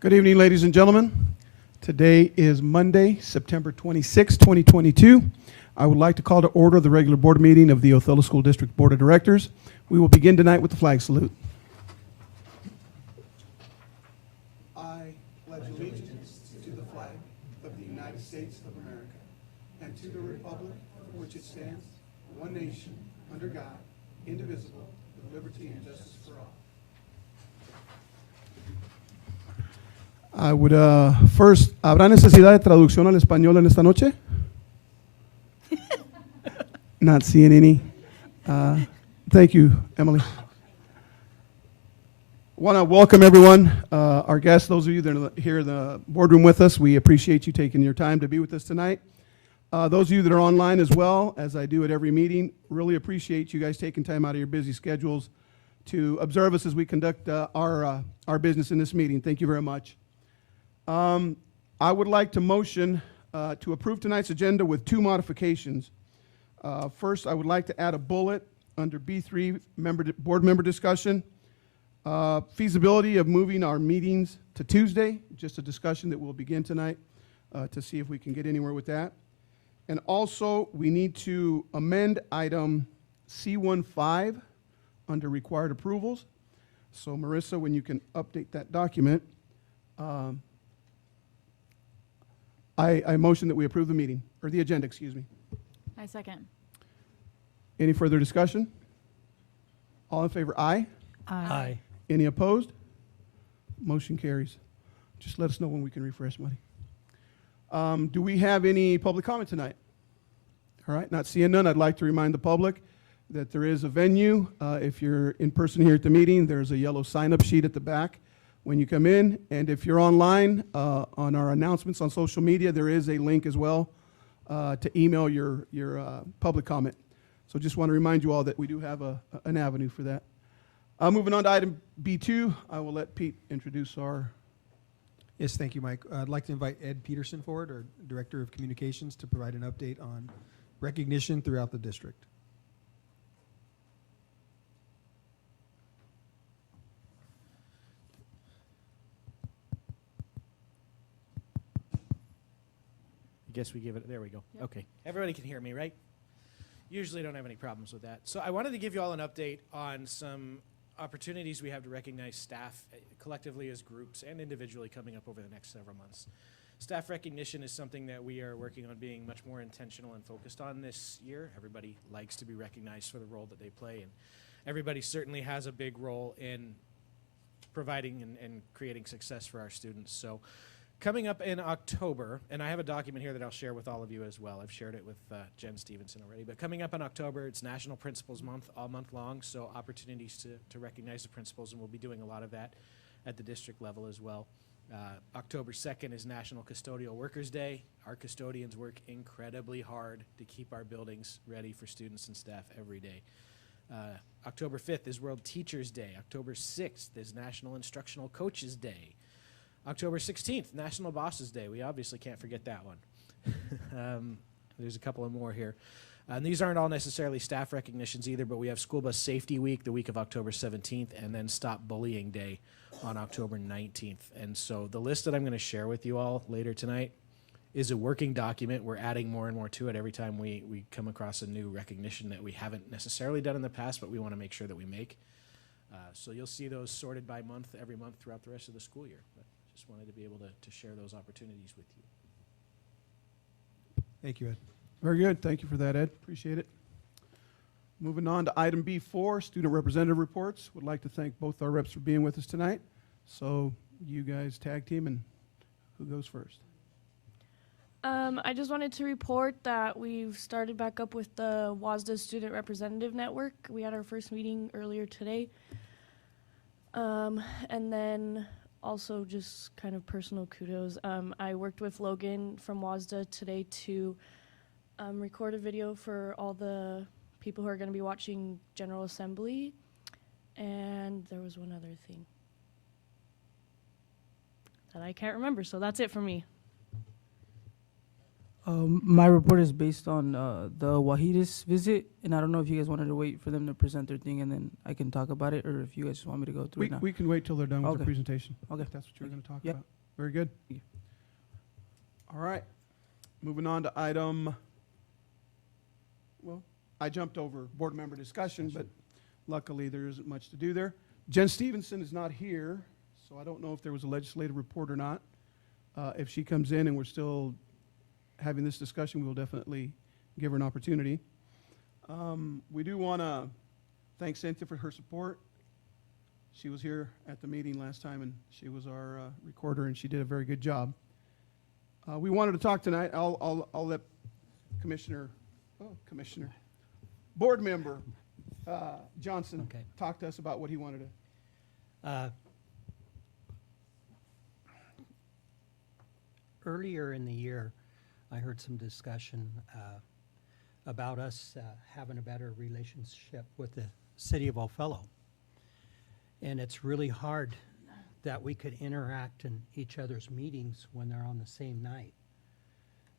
Good evening, ladies and gentlemen. Today is Monday, September 26, 2022. I would like to call to order the regular board meeting of the Othello School District Board of Directors. We will begin tonight with the flag salute. I pledge allegiance to the flag of the United States of America and to the republic for which it stands, one nation, under God, indivisible, with liberty and justice for all. I would first, ¿habrá necesidad de traducción al español en esta noche? Not seeing any. Thank you, Emily. Want to welcome everyone, our guests, those of you that are here in the boardroom with us. We appreciate you taking your time to be with us tonight. Those of you that are online as well, as I do at every meeting, really appreciate you guys taking time out of your busy schedules to observe us as we conduct our business in this meeting. Thank you very much. I would like to motion to approve tonight's agenda with two modifications. First, I would like to add a bullet under B3, board member discussion. Feasibility of moving our meetings to Tuesday, just a discussion that will begin tonight to see if we can get anywhere with that. And also, we need to amend item C15 under required approvals. So Marissa, when you can update that document, I motion that we approve the meeting, or the agenda, excuse me. I second. Any further discussion? All in favor, aye. Aye. Any opposed? Motion carries. Just let us know when we can refresh, buddy. Do we have any public comment tonight? All right, not seeing none, I'd like to remind the public that there is a venue. If you're in person here at the meeting, there's a yellow sign-up sheet at the back when you come in. And if you're online on our announcements on social media, there is a link as well to email your public comment. So just want to remind you all that we do have an avenue for that. Moving on to item B2, I will let Pete introduce our... Yes, thank you, Mike. I'd like to invite Ed Peterson forward, our Director of Communications, to provide an update on recognition throughout the district. I guess we give it, there we go. Yep. Okay. Everybody can hear me, right? Usually don't have any problems with that. So I wanted to give you all an update on some opportunities we have to recognize staff collectively as groups and individually coming up over the next several months. Staff recognition is something that we are working on being much more intentional and focused on this year. Everybody likes to be recognized for the role that they play, and everybody certainly has a big role in providing and creating success for our students. So coming up in October, and I have a document here that I'll share with all of you as well. I've shared it with Jen Stevenson already. But coming up in October, it's National Principals Month, all month long, so opportunities to recognize the principals, and we'll be doing a lot of that at the district level as well. October 2nd is National Custodial Workers Day. Our custodians work incredibly hard to keep our buildings ready for students and staff every day. October 5th is World Teachers Day. October 6th is National Instructional Coaches Day. October 16th, National Bosses Day. We obviously can't forget that one. There's a couple of more here. And these aren't all necessarily staff recognitions either, but we have School Bus Safety Week, the week of October 17th, and then Stop Bullying Day on October 19th. And so the list that I'm going to share with you all later tonight is a working document. We're adding more and more to it every time we come across a new recognition that we haven't necessarily done in the past, but we want to make sure that we make. So you'll see those sorted by month, every month throughout the rest of the school year. But just wanted to be able to share those opportunities with you. Thank you, Ed. Very good. Thank you for that, Ed. Appreciate it. Moving on to item B4, student representative reports. Would like to thank both our reps for being with us tonight. So you guys tag team, and who goes first? I just wanted to report that we've started back up with the WASDA Student Representative Network. We had our first meeting earlier today. And then also just kind of personal kudos. I worked with Logan from WASDA today to record a video for all the people who are going to be watching General Assembly. And there was one other thing that I can't remember, so that's it for me. My report is based on the Wahidis visit, and I don't know if you guys wanted to wait for them to present their thing and then I can talk about it, or if you guys just want me to go through it now. We can wait till they're done with the Okay. presentation. Okay. If that's what you were going to talk Yep. about. Very good. Thank All right. Moving on to item, well, I jumped over board member discussion, but luckily there isn't much to do there. Jen Stevenson is not here, so I don't know if there was a legislative report or not. If she comes in and we're still having this discussion, we'll definitely give her an opportunity. We do want to thank Cynthia for her support. She was here at the meeting last time, and she was our recorder, and she did a very good job. We wanted to talk tonight. I'll let Board Member Johnson Okay. talk to us about what he wanted to. Earlier in the year, I heard some discussion about us having a better relationship with the city of Othello. And it's really hard that we could interact in each other's meetings when they're on the same night.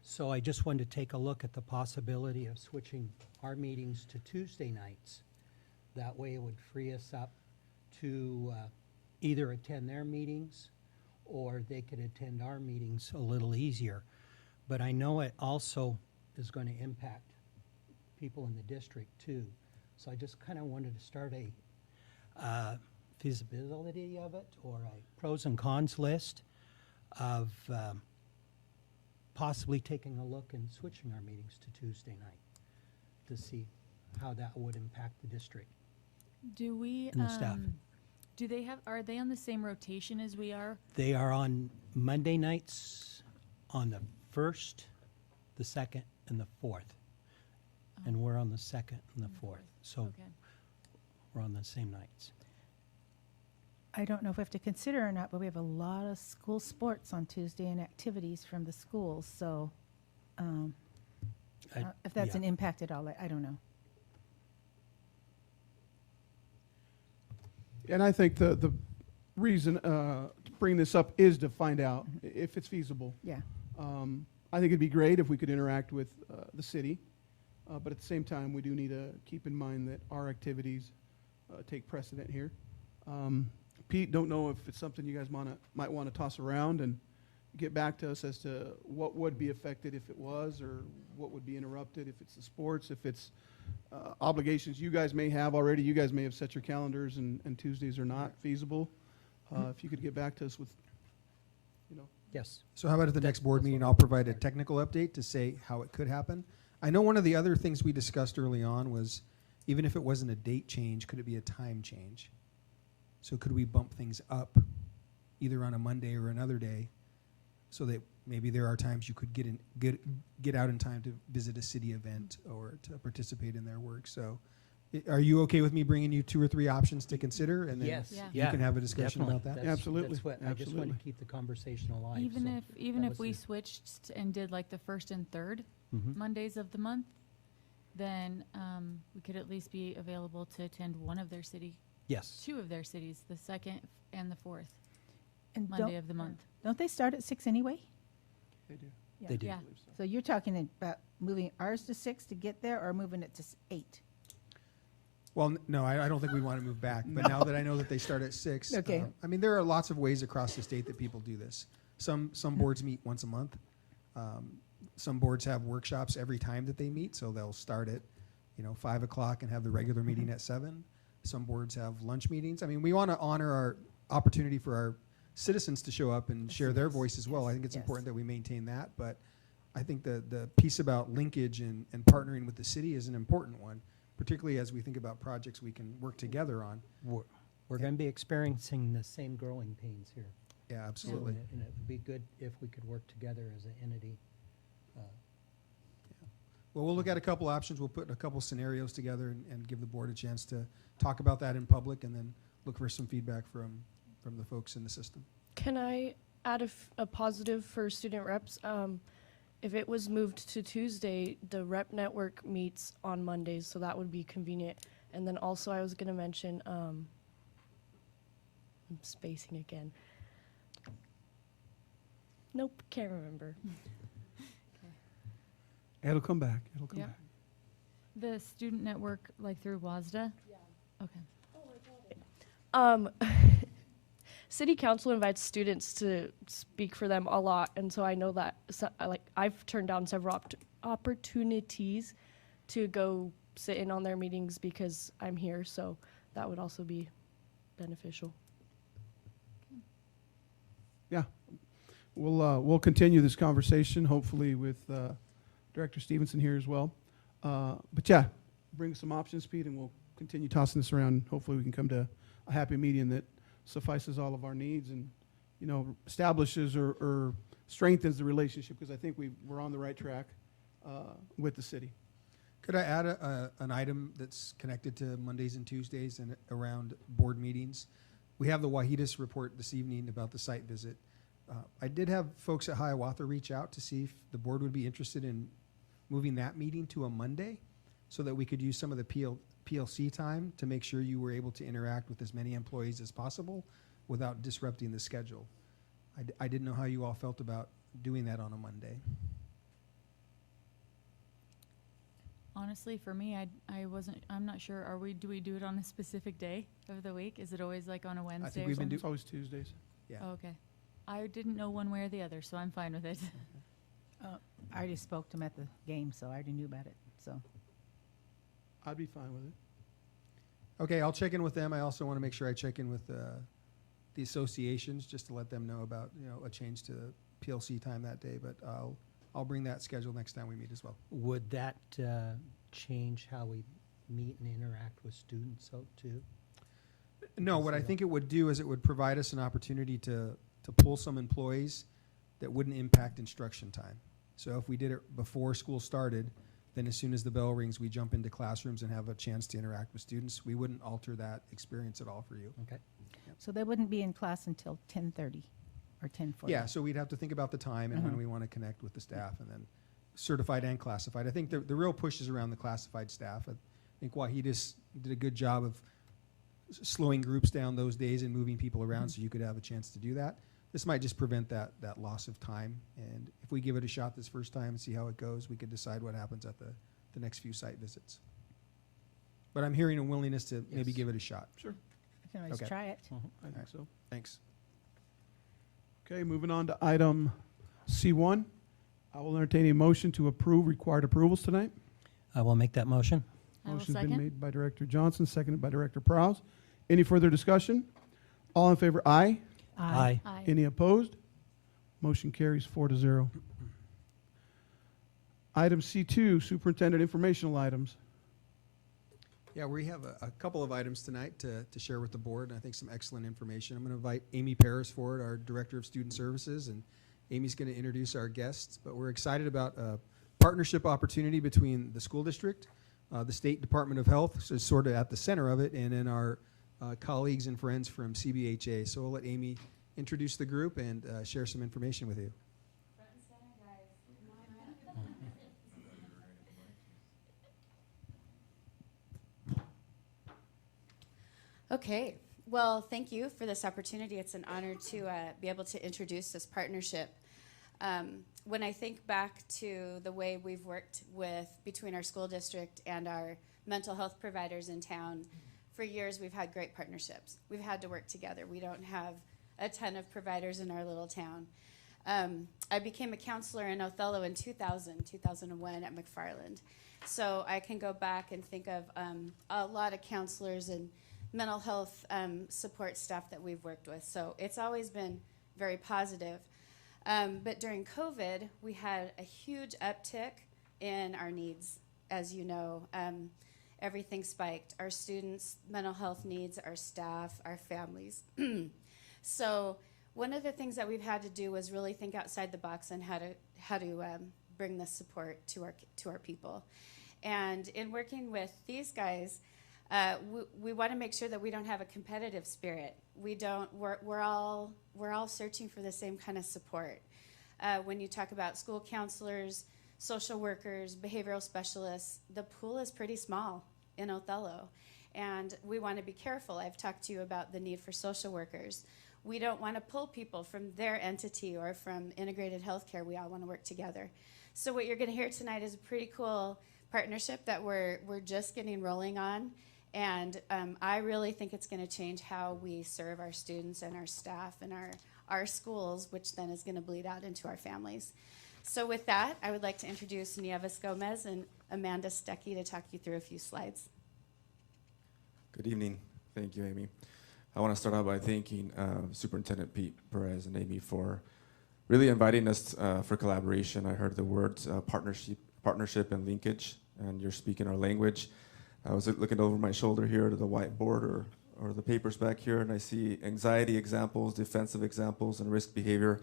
So I just wanted to take a look at the possibility of switching our meetings to Tuesday nights. That way it would free us up to either attend their meetings or they could attend our meetings a little easier. But I know it also is going to impact people in the district too. So I just kind of wanted to start a feasibility of it, or a pros and cons list of possibly taking a look and switching our meetings to Tuesday night to see how that would impact the district. Do we, And the staff. are they on the same rotation as we are? They are on Monday nights on the 1st, the 2nd, and the 4th. And we're on the 2nd and the 4th. So Okay. we're on the same nights. I don't know if we have to consider or not, but we have a lot of school sports on Tuesday and activities from the schools, so if that's yeah. an impact at all, I don't know. And I think the reason to bring this up is to find out if it's feasible. Yeah. I think it'd be great if we could interact with the city, but at the same time, we do need to keep in mind that our activities take precedent here. Pete, don't know if it's something you guys might want to toss around and get back to us as to what would be affected if it was, or what would be interrupted if it's the sports, if it's obligations you guys may have already. You guys may have set your calendars and Tuesdays are not feasible. If you could get back to us with, Yes. So how about at the next board that's meeting, what I'll provide a technical update to say how it could happen. I know one of the other things we discussed early on was, even if it wasn't a date change, could it be a time change? So could we bump things up either on a Monday or another day, so that maybe there are times you could get out in time to visit a city event or to participate in their work. So are you okay with me bringing you 2 or 3 options to consider, and then Yes. Yeah. you can have a discussion definitely. about that? That's- Absolutely. That's what, I just Absolutely. want to keep the conversation alive. Even so if that if was we the- switched and did like the 1st and 3rd Mhm. Mondays of the month, then we could at least be available to attend one of their Yes. 2 of their cities, the 2nd and the 4th And Monday of the month. don't they start at 6 anyway? they do. Yeah. They do. Yeah. I believe so. So you're talking about moving ours to 6 to get there, or moving it to 8? Well, no, I don't think we want to move back. But now that I know that they start at 6, Okay. I mean, there are lots of ways across the state that people do this. Some boards meet once a month. Some boards have workshops every time that they meet, so they'll start at 5 o'clock and have the regular meeting at 7. Some boards have lunch meetings. I mean, we want to honor our opportunity for our citizens to show up and share their voice as well. I think it's Yes. important that we maintain that, but I think the piece about linkage and partnering with the city is an important one, particularly as we think about projects we can work together on. We're going to be experiencing the same growing pains here. Yeah, So, absolutely. and it would be good if we could work together as an entity. Well, we'll look at a couple options. We'll put a couple scenarios together and give the board a chance to talk about that in public, and then look for some feedback from the folks in the system. Can I add a positive for student reps? If it was moved to Tuesday, the rep network meets on Mondays, so that would be convenient. And then also I was going to mention, I'm spacing again. Nope, can't remember. It'll come back. It'll come Yep. back. The student network, like through WASDA? Yeah. Okay. City council invites students to speak for them a lot, and so I know that I've turned down several opportunities to go sit in on their meetings because I'm here, so that would also be beneficial. We'll continue this conversation, hopefully with Director Stevenson here as well. But yeah, bring some options, Pete, and we'll continue tossing this around. Hopefully we can come to a happy medium that suffices all of our needs and, you know, establishes or strengthens the relationship, because I think we're on the right track with the city. Could I add an item that's connected to Mondays and Tuesdays and around board meetings? We have the Wahidas report this evening about the site visit. I did have folks at Hiawatha reach out to see if the board would be interested in moving that meeting to a Monday so that we could use some of the PLC time to make sure you were able to interact with as many employees as possible without disrupting the schedule. I didn't know how you all felt about doing that on a Monday. Honestly, for me, I'm not sure. Do we do it on a specific day of the week? Is it always like on a Wednesday? I think or we've been something? It's always Tuesdays. Yeah. Oh, okay. I didn't know one way or the other, so I'm fine with it. I already spoke to him at the game, so I already knew about it, so. I'd be fine with it. Okay, I'll check in with them. I also want to make sure I check in with the associations just to let them know about, you know, a change to PLC time that day. But I'll bring that schedule next time we meet as well. Would that change how we meet and interact with students too? No, what I So- think it would do is it would provide us an opportunity to pull some employees that wouldn't impact instruction time. So if we did it before school started, then as soon as the bell rings, we jump into classrooms and have a chance to interact with students. We wouldn't alter that experience at all for you. Okay. So they wouldn't be in class until 10:30 or 10:40? Yeah, so we'd have to think about the time and when we want to connect with the staff, and then certified and classified. I think the real push is around the classified staff. I think Wahidas did a good job of slowing groups down those days and moving people around so you could have a chance to do that. This might just prevent that loss of time, and if we give it a shot this first time and see how it goes, we could decide what happens at the next few site visits. But I'm hearing a willingness to maybe Yes. give it a shot. Sure. You can always Okay. try it. I think Alright. so. Thanks. Okay, moving on to item C1. I will entertain a motion to approve required approvals tonight. I will make that motion. I will Motion's been second. made by Director Johnson, seconded by Director Prowse. Any further discussion? All in favor, aye. Aye. Aye. Any opposed? Motion carries 4-0. Item C2, Superintendent Informational Items. Yeah, we have a couple of items tonight to share with the board, and I think some excellent information. I'm going to invite Amy Paris forward, our Director of Student Services, and Amy's going to introduce our guests. But we're excited about a partnership opportunity between the school district, the State Department of Health, so it's sort of at the center of it, and then our colleagues and friends from CBHA. So I'll let Amy introduce the group and share some information with you. Okay, well, thank you for this opportunity. It's an honor to be able to introduce this partnership. When I think back to the way we've worked between our school district and our mental health providers in town, for years we've had great partnerships. We've had to work together. We don't have a ton of providers in our little town. I became a counselor in Othello in 2001 at McFarland. So I can go back and think of a lot of counselors and mental health support staff that we've worked with. So it's always been very positive. But during COVID, we had a huge uptick in our needs. As you know, everything spiked. Our students' mental health needs, our staff, our families. So one of the things that we've had to do was really think outside the box on how to bring this support to our people. And in working with these guys, we want to make sure that we don't have a competitive spirit. We're all searching for the same kind of support. When you talk about school counselors, social workers, behavioral specialists, the pool is pretty small in Othello, and we want to be careful. I've talked to you about the need for social workers. We don't want to pull people from their entity or from integrated healthcare. We all want to work together. So what you're going to hear tonight is a pretty cool partnership that we're just getting rolling on. And I really think it's going to change how we serve our students and our staff and our schools, which then is going to bleed out into our families. So with that, I would like to introduce Nieves Gomez and Amanda Stuckey to talk you through a few slides. Good evening. Thank you, Amy. I want to start out by thanking Superintendent Pete Perez and Amy for really inviting us for collaboration. I heard the words partnership and linkage, and you're speaking our language. I was looking over my shoulder here to the whiteboard or the papers back here, and I see anxiety examples, defensive examples, and risk behavior,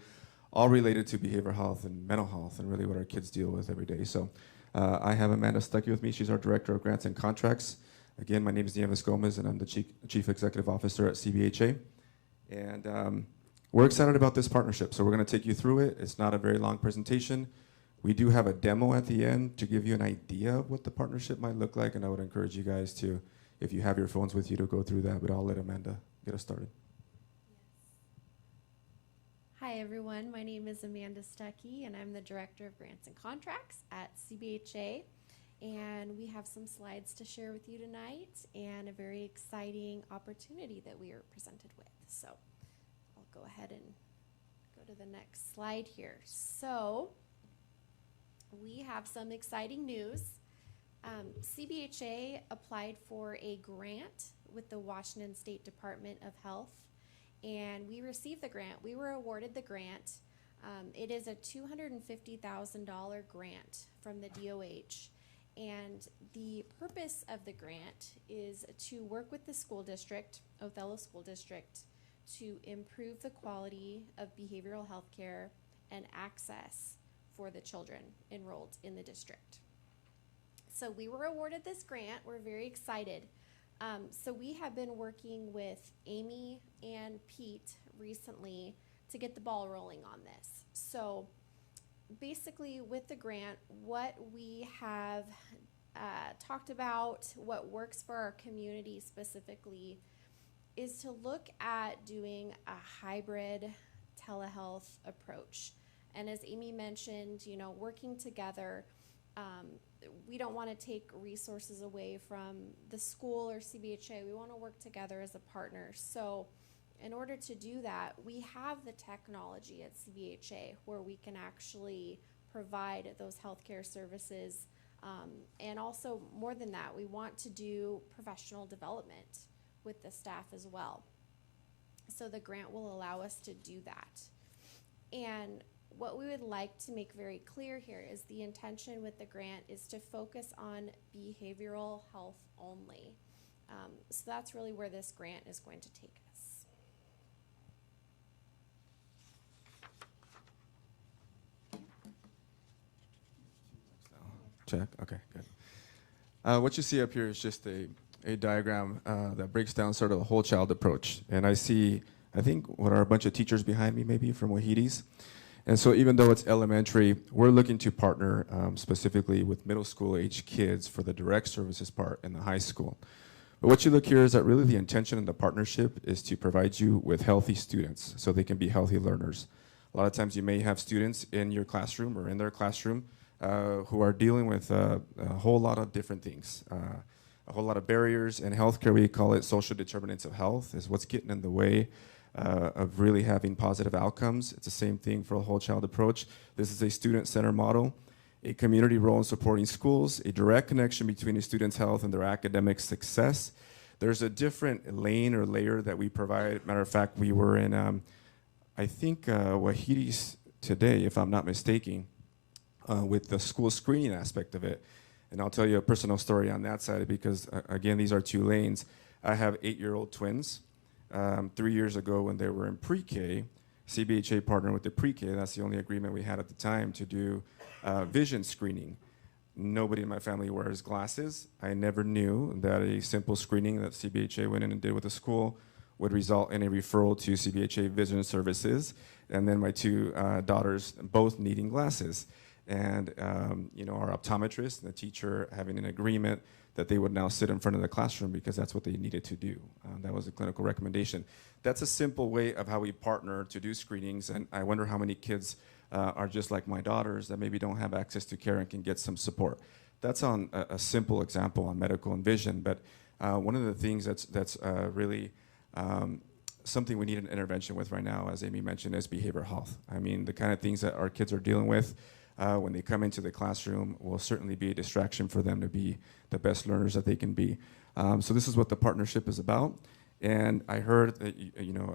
all related to behavioral health and mental health, and really what our kids deal with every day. So I have Amanda Stuckey with me. She's our Director of Grants and Contracts. Again, my name is Nieves Gomez, and I'm the Chief Executive Officer at CBHA. And we're excited about this partnership, so we're going to take you through it. It's not a very long presentation. We do have a demo at the end to give you an idea of what the partnership might look like, and I would encourage you guys to, if you have your phones with you, to go through that, but I'll let Amanda get us started. Hi everyone, my name is Amanda Stuckey and I'm the Director of Grants and Contracts at CBHA, and we have some slides to share with you tonight and a very exciting opportunity that we are presented with. So I'll go ahead and go to the next slide here. So we have some exciting news. CBHA applied for a grant with the Washington State Department of Health, and we received the grant. We were awarded the grant. It is a $250,000 grant from the DOH, and the purpose of the grant is to work with the school district, Othello School District, to improve the quality of behavioral health care and access for the children enrolled in the district. So we were awarded this grant. We're very excited. So we have been working with Amy and Pete recently to get the ball rolling on this. So basically with the grant, what we have talked about, what works for our community specifically, is to look at doing a hybrid telehealth approach. And as Amy mentioned, you know, working together, we don't want to take resources away from the school or CBHA. We want to work together as a partner. So in order to do that, we have the technology at CBHA where we can actually provide those healthcare services. And also, more than that, we want to do professional development with the staff as well. So the grant will allow us to do that. And what we would like to make very clear here is the intention with the grant is to focus on behavioral health only. So that's really where this grant is going to take us. Check. Okay, good. What you see up here is just a diagram that breaks down sort of the whole child approach. And I think, what are a bunch of teachers behind me maybe from Wahides. And so even though it's elementary, we're looking to partner specifically with middle school age kids for the direct services part in the high school. But what you look here is that really the intention in the partnership is to provide you with healthy students so they can be healthy learners. A lot of times you may have students in your classroom or in their classroom who are dealing with a whole lot of different things. A whole lot of barriers. In healthcare, we call it social determinants of health, is what's getting in the way of really having positive outcomes. It's the same thing for a whole child approach. This is a student-centered model, a community role in supporting schools, a direct connection between a student's health and their academic success. There's a different lane or layer that we provide. Matter of fact, we were in, I think, Wahides today, if I'm not mistaken, with the school screening aspect of it. And I'll tell you a personal story on that side because, again, these are two lanes. I have 8-year-old twins. 3 years ago when they were in pre-K, CBHA partnered with the pre-K. That's the only agreement we had at the time to do vision screening. Nobody in my family wears glasses. I never knew that a simple screening that CBHA went in and did with the school would result in a referral to CBHA Vision Services, and then my two daughters both needing glasses. And you know, our optometrist and the teacher having an agreement that they would now sit in front of the classroom because that's what they needed to do. That was a clinical recommendation. That's a simple way of how we partner to do screenings, and I wonder how many kids are just like my daughters that maybe don't have access to care and can get some support. That's on a simple example on medical and vision, but one of the things that's really something we need an intervention with right now, as Amy mentioned, is behavioral health. I mean, the kind of things that our kids are dealing with when they come into the classroom will certainly be a distraction for them to be the best learners that they can be. So this is what the partnership is about. And I heard that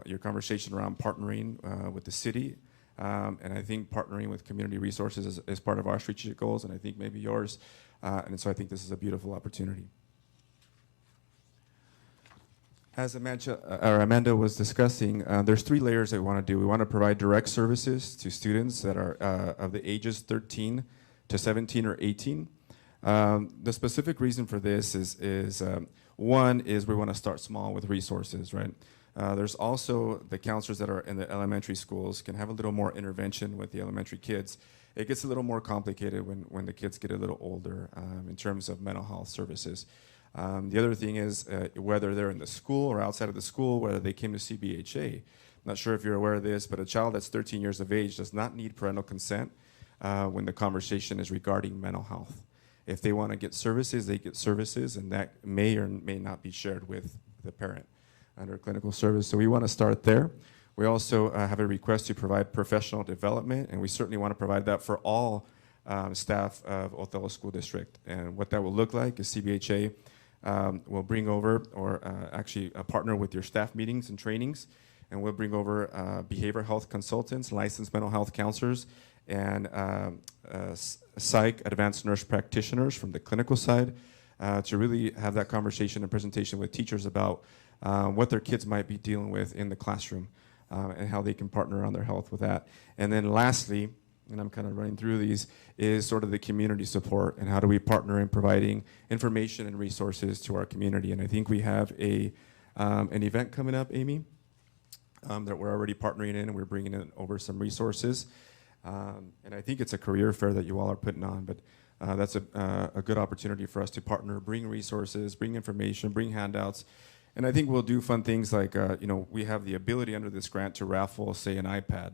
your conversation around partnering with the city, and I think partnering with community resources is part of our strategic goals, and I think maybe yours. And so I think this is a beautiful opportunity. As Amanda was discussing, there's 3 layers that we want to do. We want to provide direct services to students that are of the ages 13 to 17 or 18. The specific reason for this is one is we want to start small with resources, right? There's also the counselors that are in the elementary schools can have a little more intervention with the elementary kids. It gets a little more complicated when the kids get a little older in terms of mental health services. The other thing is whether they're in the school or outside of the school, whether they came to CBHA. I'm not sure if you're aware of this, but a child that's 13 years of age does not need parental consent when the conversation is regarding mental health. If they want to get services, they get services, and that may or may not be shared with the parent under clinical service. So we want to start there. We also have a request to provide professional development, and we certainly want to provide that for all staff of Othello School District. And what that will look like is CBHA will bring over, or actually partner with your staff meetings and trainings, and we'll bring over behavioral health consultants, licensed mental health counselors, and psych advanced nurse practitioners from the clinical side to really have that conversation and presentation with teachers about what their kids might be dealing with in the classroom and how they can partner on their health with that. And then lastly, and I'm kind of running through these, is sort of the community support and how do we partner in providing information and resources to our community. And I think we have an event coming up, Amy, that we're already partnering in, and we're bringing in over some resources. And I think it's a career fair that you all are putting on, but that's a good opportunity for us to partner, bring resources, bring information, bring handouts. And I think we'll do fun things like, we have the ability under this grant to raffle, say, an iPad.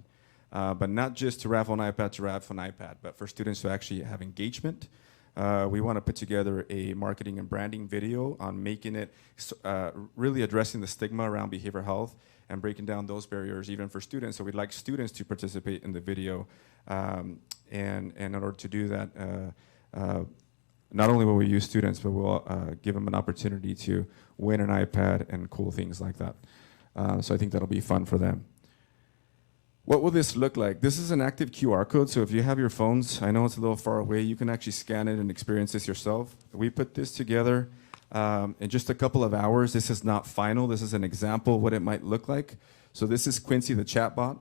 But not just to raffle an iPad, but for students to actually have engagement. We want to put together a marketing and branding video on making it, really addressing the stigma around behavioral health and breaking down those barriers even for students. So we'd like students to participate in the video. And in order to do that, not only will we use students, but we'll give them an opportunity to win an iPad and cool things like that. So I think that'll be fun for them. What will this look like? This is an active QR code, so if you have your phones, I know it's a little far away, you can actually scan it and experience this yourself. We put this together in just a couple of hours. This is not final. This is an example of what it might look like. So this is Quincy, the chatbot.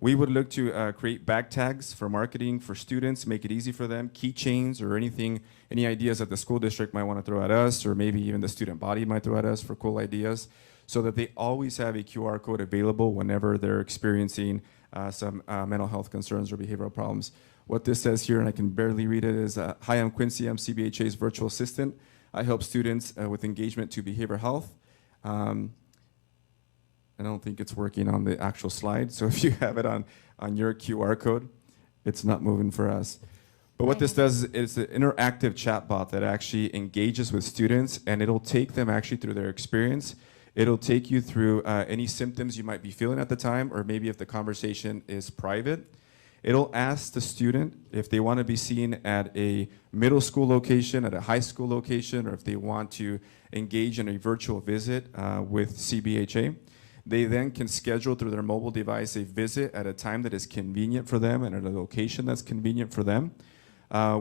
We would look to create bag tags for marketing for students, make it easy for them, keychains or anything, any ideas that the school district might want to throw at us, or maybe even the student body might throw at us for cool ideas, so that they always have a QR code available whenever they're experiencing some mental health concerns or behavioral problems. What this says here, and I can barely read it, is, hi, I'm Quincy, I'm CBHA's virtual assistant. I help students with engagement to behavioral health. I don't think it's working on the actual slide, so if you have it on your QR code, it's not moving for us. But what this does is an interactive chatbot that actually engages with students, and it'll take them actually through their experience. It'll take you through any symptoms you might be feeling at the time, or maybe if the conversation is private. It'll ask the student if they want to be seen at a middle school location, at a high school location, or if they want to engage in a virtual visit with CBHA. They then can schedule through their mobile device a visit at a time that is convenient for them and at a location that's convenient for them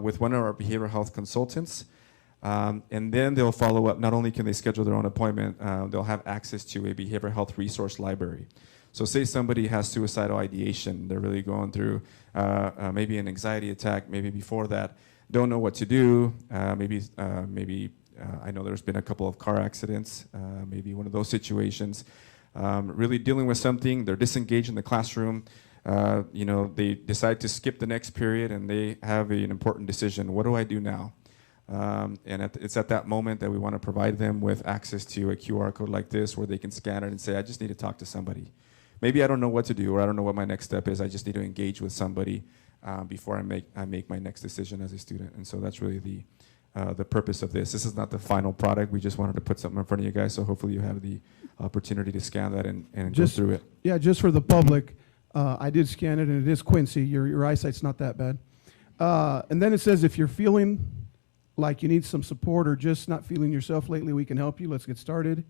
with one of our behavioral health consultants. And then they'll follow up. Not only can they schedule their own appointment, they'll have access to a behavioral health resource library. So say somebody has suicidal ideation, they're really going through maybe an anxiety attack, maybe before that, don't know what to do, maybe I know there's been a couple of car accidents, maybe one of those situations, really dealing with something, they're disengaged in the classroom, they decide to skip the next period and they have an important decision, what do I do now? And it's at that moment that we want to provide them with access to a QR code like this where they can scan it and say, I just need to talk to somebody. maybe I don't know what to do, or I don't know what my next step is. I just need to engage with somebody before I make my next decision as a student. And so that's really the purpose of this. This is not the final product. We just wanted to put something in front of you guys, so hopefully you have the opportunity to scan that and go Just- through it. Yeah, just for the public, I did scan it, and it is Quincy. Your eyesight's not that bad. And then it says if you're feeling like you need some support or just not feeling yourself lately, we can help you. Let's get started.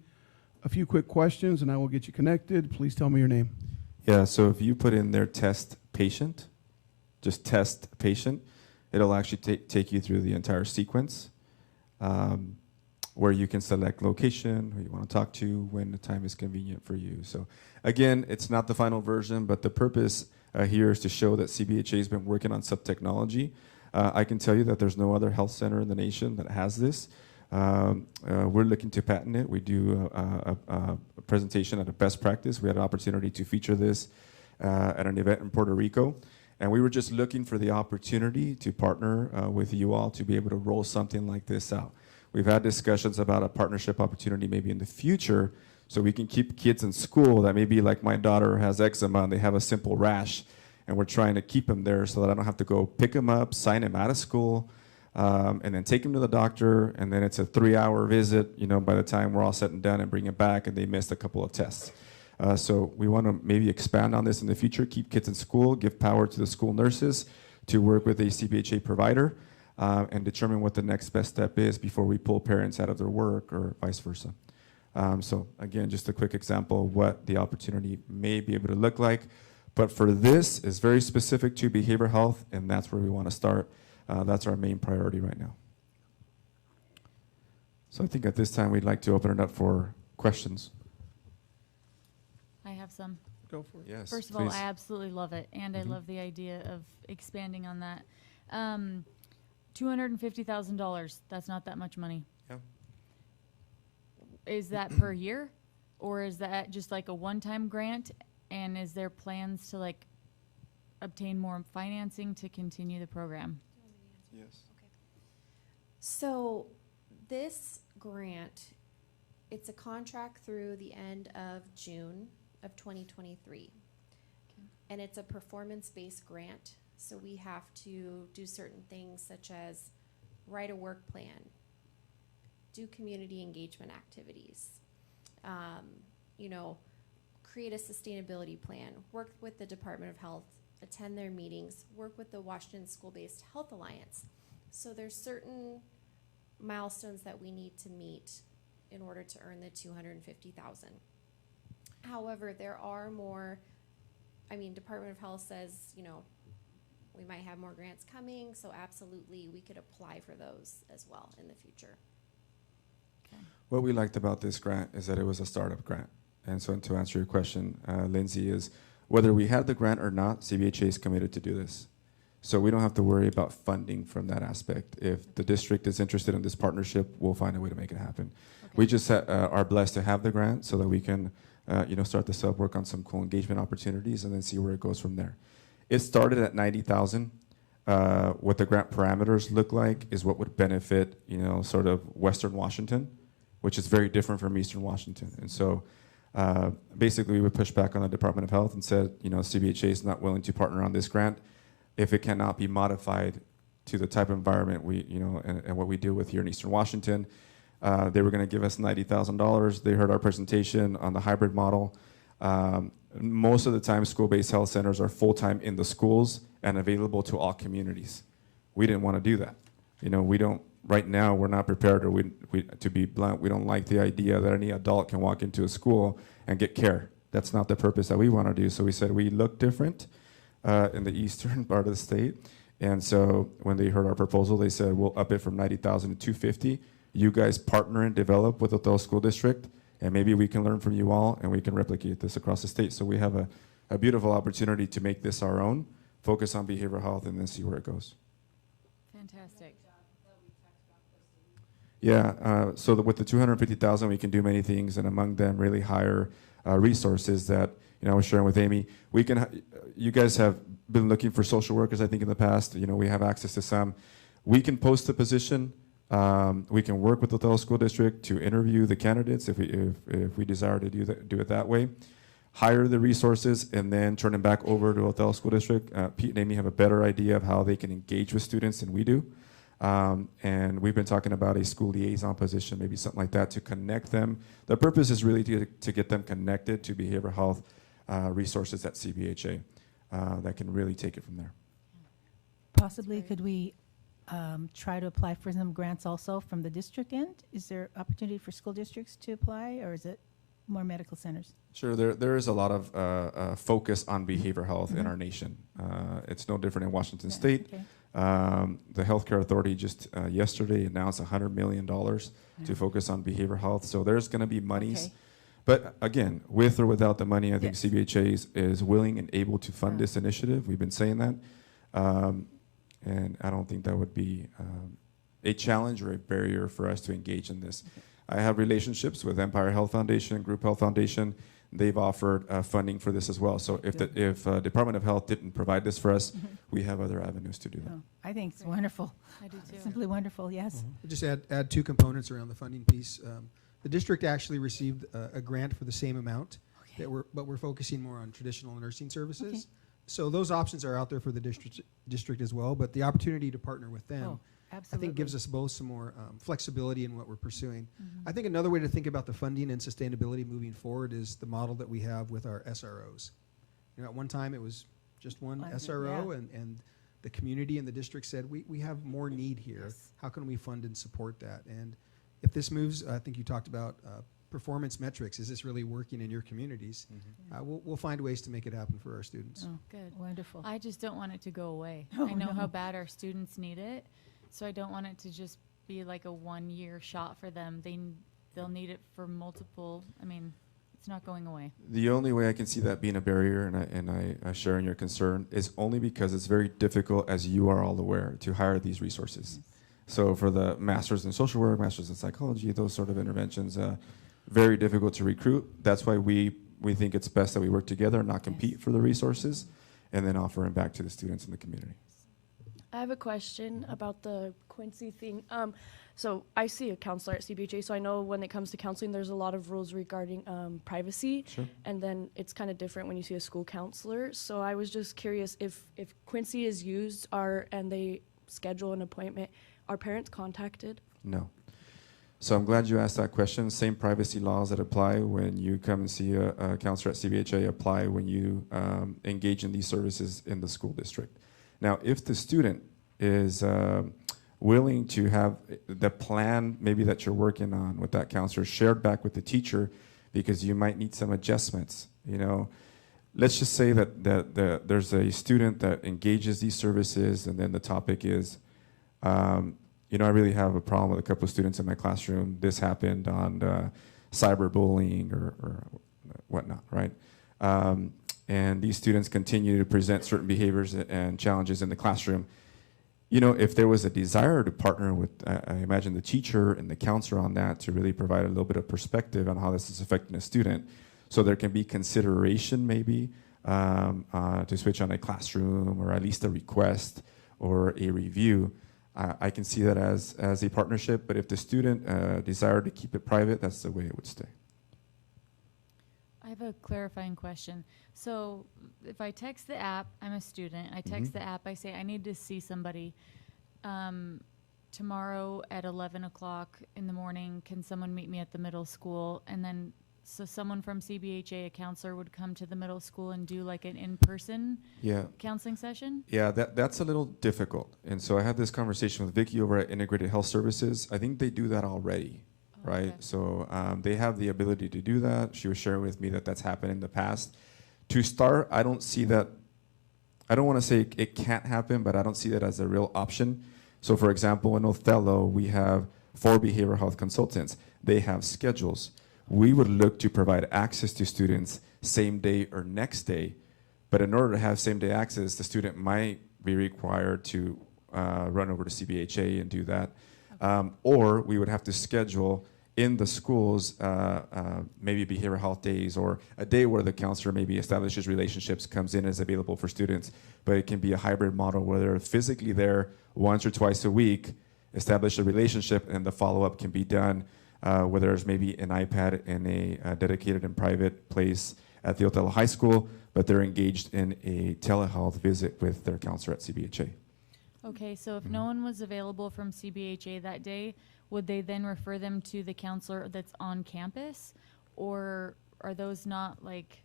A few quick questions, and I will get you connected. Please tell me your name. Yeah, so if you put in there test patient, just test patient, it'll actually take you through the entire sequence, where you can select location, who you want to talk to, when the time is convenient for you. So again, it's not the final version, but the purpose here is to show that CBHA has been working on some technology. I can tell you that there's no other health center in the nation that has this. We're looking to patent it. We do a presentation at a best practice. We had an opportunity to feature this at an event in Puerto Rico. And we were just looking for the opportunity to partner with you all to be able to roll something like this out. We've had discussions about a partnership opportunity maybe in the future, so we can keep kids in school that maybe, like my daughter has eczema and they have a simple rash, and we're trying to keep them there so that I don't have to go pick them up, sign them out of school, and then take them to the doctor, and then it's a 3-hour visit, you know, by the time we're all said and done, and bring it back and they missed a couple of tests. So we want to maybe expand on this in the future, keep kids in school, give power to the school nurses to work with a CBHA provider, and determine what the next best step is before we pull parents out of their work or vice versa. So again, just a quick example of what the opportunity may be able to look like. But for this, it's very specific to behavioral health, and that's where we want to start. That's our main priority right now. So I think at this time, we'd like to open it up for questions. I have some. Go for it. Yes, First of all, please. I absolutely love it, and Mhm. I love the idea of expanding on that. $250,000, that's not that much money. Yeah. Is that per year, or is that just like a one-time grant? And is there plans to like obtain more financing to continue the program? Yes. So this grant, it's a contract through the end of June of 2023. And it's a performance-based grant, so we have to do certain things such as write a work plan, do community engagement activities, you know, create a sustainability plan, work with the Department of Health, attend their meetings, work with the Washington School-Based Health Alliance. So there's certain milestones that we need to meet in order to earn the $250,000. However, there are more, I mean, Department of Health says, you know, we might have more grants coming, so absolutely we could apply for those as well in the future. What we liked about this grant is that it was a startup grant. And so to answer your question, Lindsay, is whether we had the grant or not, CBHA is committed to do this. So we don't have to worry about funding from that aspect. If the district is interested in this partnership, we'll find a way to make it happen. Okay. We just are blessed to have the grant so that we can start the sub work on some cool engagement opportunities and then see where it goes from there. It started at $90,000. What the grant parameters look like is what would benefit, sort of Western Washington, which is very different from Eastern Washington. And so basically we would push back on the Department of Health and said, CBHA is not willing to partner on this grant if it cannot be modified to the type of environment and what we deal with here in Eastern Washington. They were going to give us $90,000. They heard our presentation on the hybrid model. Most of the time, school-based health centers are full-time in the schools and available to all communities. We didn't want to do that. We don't, right now, we're not prepared, or to be blunt, we don't like the idea that any adult can walk into a school and get care. That's not the purpose that we want to do. So we said we look different in the eastern part of the state. And so when they heard our proposal, they said, we'll up it from $90,000 to $250,000. You guys partner and develop with the Othello School District, and maybe we can learn from you all, and we can replicate this across the state. So we have a beautiful opportunity to make this our own, focus on behavioral health, and then see where it goes. Fantastic. Yeah, so with the $250,000, we can do many things, and among them, really hire resources that I was sharing with Amy. We can. You guys have been looking for social workers, I think, in the past. We have access to some. We can post the position. We can work with the Othello School District to interview the candidates if we desire to do it that way. hire the resources and then turn them back over to Othello School District. Pete and Amy have a better idea of how they can engage with students than we do. And we've been talking about a school liaison position, maybe something like that, to connect them. The purpose is really to get them connected to behavioral health resources at CBHA that can really take it from there. Possibly, could we try to apply for some grants also from the district end? Is there opportunity for school districts to apply, or is it more medical centers? Sure, there is a lot of focus on behavioral health in our nation. It's no different in Washington State. Okay. The Healthcare Authority just yesterday announced $100 million to focus on behavioral health. So there's going to be monies. Okay. But again, with or without the money, I think Yes. CBHA is willing and able to fund this initiative. We've been saying that. And I don't think that would be a challenge or a barrier for us to engage in this. I have relationships with Empire Health Foundation, Group Health Foundation. They've offered funding for this as well. So if Department of Health didn't provide this for us, we have other avenues to do that. Oh, I think it's wonderful. I do too. Simply wonderful, yes. I'll just add two components around the funding piece. The district actually received a grant for the same amount, but we're focusing more on traditional nursing services. Okay. So those options are out there for the district as well, but the opportunity to partner with them, Oh, I absolutely. think, gives us both some more flexibility in what we're pursuing. I think another way to think about the funding and sustainability moving forward is the model that we have with our SROs. You know, at one time it was just one One, SRO, yeah. and the community and the district said, we have more need here. Yes. How can we fund and support that? And if this moves, I think you talked about performance metrics. Is this really working in your communities? We'll find ways to make it happen for our students. Oh, Good. wonderful. I just don't want it to go away. Oh, I know how no. bad our students need it, so I don't want it to just be like a 1-year shot for them. They'll need it for multiple. I mean, it's not going away. The only way I can see that being a barrier, and I share in your concern, is only because it's very difficult, as you are all aware, to hire these resources. So for the masters in social work, masters in psychology, those sort of interventions, very difficult to recruit. That's why we think it's best that we work together and not compete for the resources, and then offer them back to the students in the community. I have a question about the Quincy thing. So I see a counselor at CBHA, so I know when it comes to counseling, there's a lot of rules regarding privacy, Sure. and then it's kind of different when you see a school counselor. So I was just curious if Quincy is used and they schedule an appointment, are parents contacted? No. So I'm glad you asked that question. Same privacy laws that apply when you come and see a counselor at CBHA apply when you engage in these services in the school district. Now, if the student is willing to have the plan maybe that you're working on with that counselor shared back with the teacher, because you might need some adjustments, you know. Let's just say that there's a student that engages these services, and then the topic is, you know, I really have a problem with a couple of students in my classroom. This happened on cyberbullying or whatnot, right? And these students continue to present certain behaviors and challenges in the classroom. You know, if there was a desire to partner with, I imagine, the teacher and the counselor on that to really provide a little bit of perspective on how this is affecting a student, so there can be consideration maybe to switch on a classroom, or at least a request or a review. I can see that as a partnership, but if the student desired to keep it private, that's the way it would stay. I have a clarifying question. So if I text the app, I'm a student, I text the app, I say, I need to see somebody tomorrow at 11 o'clock in the morning. Can someone meet me at the middle school? And then, so someone from CBHA, a counselor, would come to the middle school and do like an in-person Yeah. counseling session? Yeah, that's a little difficult. And so I had this conversation with Vicki over at Integrated Health Services. I think they do that already, right? Okay. So they have the ability to do that. She was sharing with me that that's happened in the past. To start, I don't see that. I don't want to say it can't happen, but I don't see that as a real option. So for example, in Othello, we have 4 behavioral health consultants. They have schedules. We would look to provide access to students same day or next day. But in order to have same day access, the student might be required to run over to CBHA and do that. Or we would have to schedule in the schools maybe behavioral health days, or a day where the counselor maybe establishes relationships, comes in as available for students. But it can be a hybrid model where they're physically there once or twice a week, establish a relationship, and the follow-up can be done where there's maybe an iPad in a dedicated and private place, at the Othello High School, but they're engaged in a telehealth visit with their counselor at CBHA. Okay, so if no one was available from CBHA that day, would they then refer them to the counselor that's on campus? Or are those not like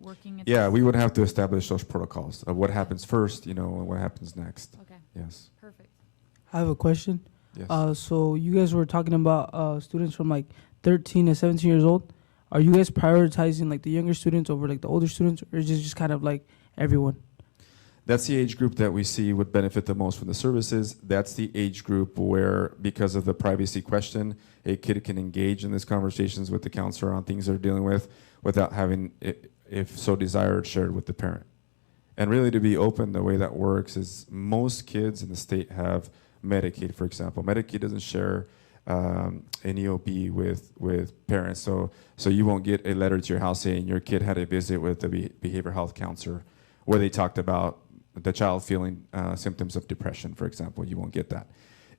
working at Yeah, the we would have to establish those protocols of what happens first, and what happens next. Okay, Yes. perfect. I have a question. Yes. So you guys were talking about students from like 13 to 17 years old. Are you guys prioritizing like the younger students over like the older students, or is it just kind of like everyone? That's the age group that we see would benefit the most from the services. That's the age group where, because of the privacy question, a kid can engage in these conversations with the counselor on things they're dealing with without having it, if so desired, shared with the parent. And really, to be open, the way that works is most kids in the state have Medicaid, for example. Medicaid doesn't share an EOB with parents, so you won't get a letter to your house saying your kid had a visit with a behavioral health counselor where they talked about the child feeling symptoms of depression, for example. You won't get that.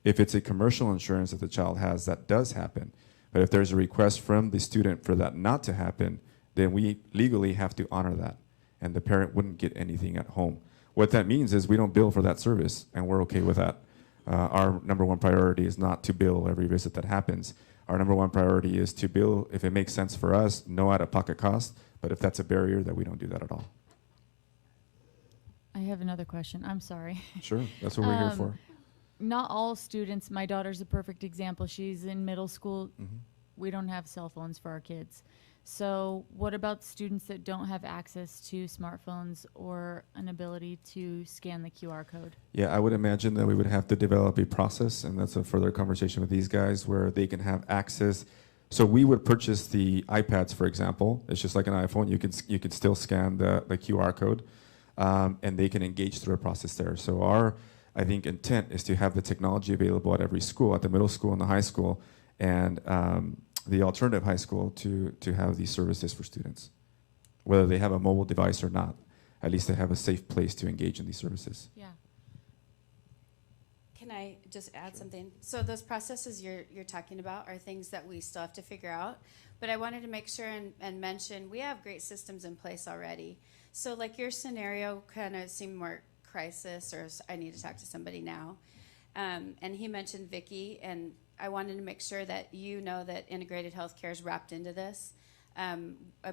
If it's a commercial insurance that the child has, that does happen. But if there's a request from the student for that not to happen, then we legally have to honor that, and the parent wouldn't get anything at home. What that means is we don't bill for that service, and we're okay with that. Our number one priority is not to bill every visit that happens. Our number one priority is to bill if it makes sense for us, no out-of-pocket cost, but if that's a barrier, that we don't do that at all. I have another question. I'm sorry. Sure, that's what we're here for. Not all students, my daughter's a perfect example. She's in middle school. Mhm. We don't have cell phones for our kids. So what about students that don't have access to smartphones or an ability to scan the QR code? Yeah, I would imagine that we would have to develop a process, and that's a further conversation with these guys, where they can have access. So we would purchase the iPads, for example. It's just like an iPhone. You could still scan the QR code, and they can engage through a process there. So our, I think, intent is to have the technology available at every school, at the middle school and the high school, and the alternative high school to have these services for students, whether they have a mobile device or not. At least they have a safe place to engage in these services. Yeah. Can I just add something? So those processes you're talking about are things that we still have to figure out. But I wanted to make sure and mention we have great systems in place already. So like your scenario kind of seemed more crisis, or I need to talk to somebody now. And he mentioned Vicky, and I wanted to make sure that you know that integrated healthcare is wrapped into this.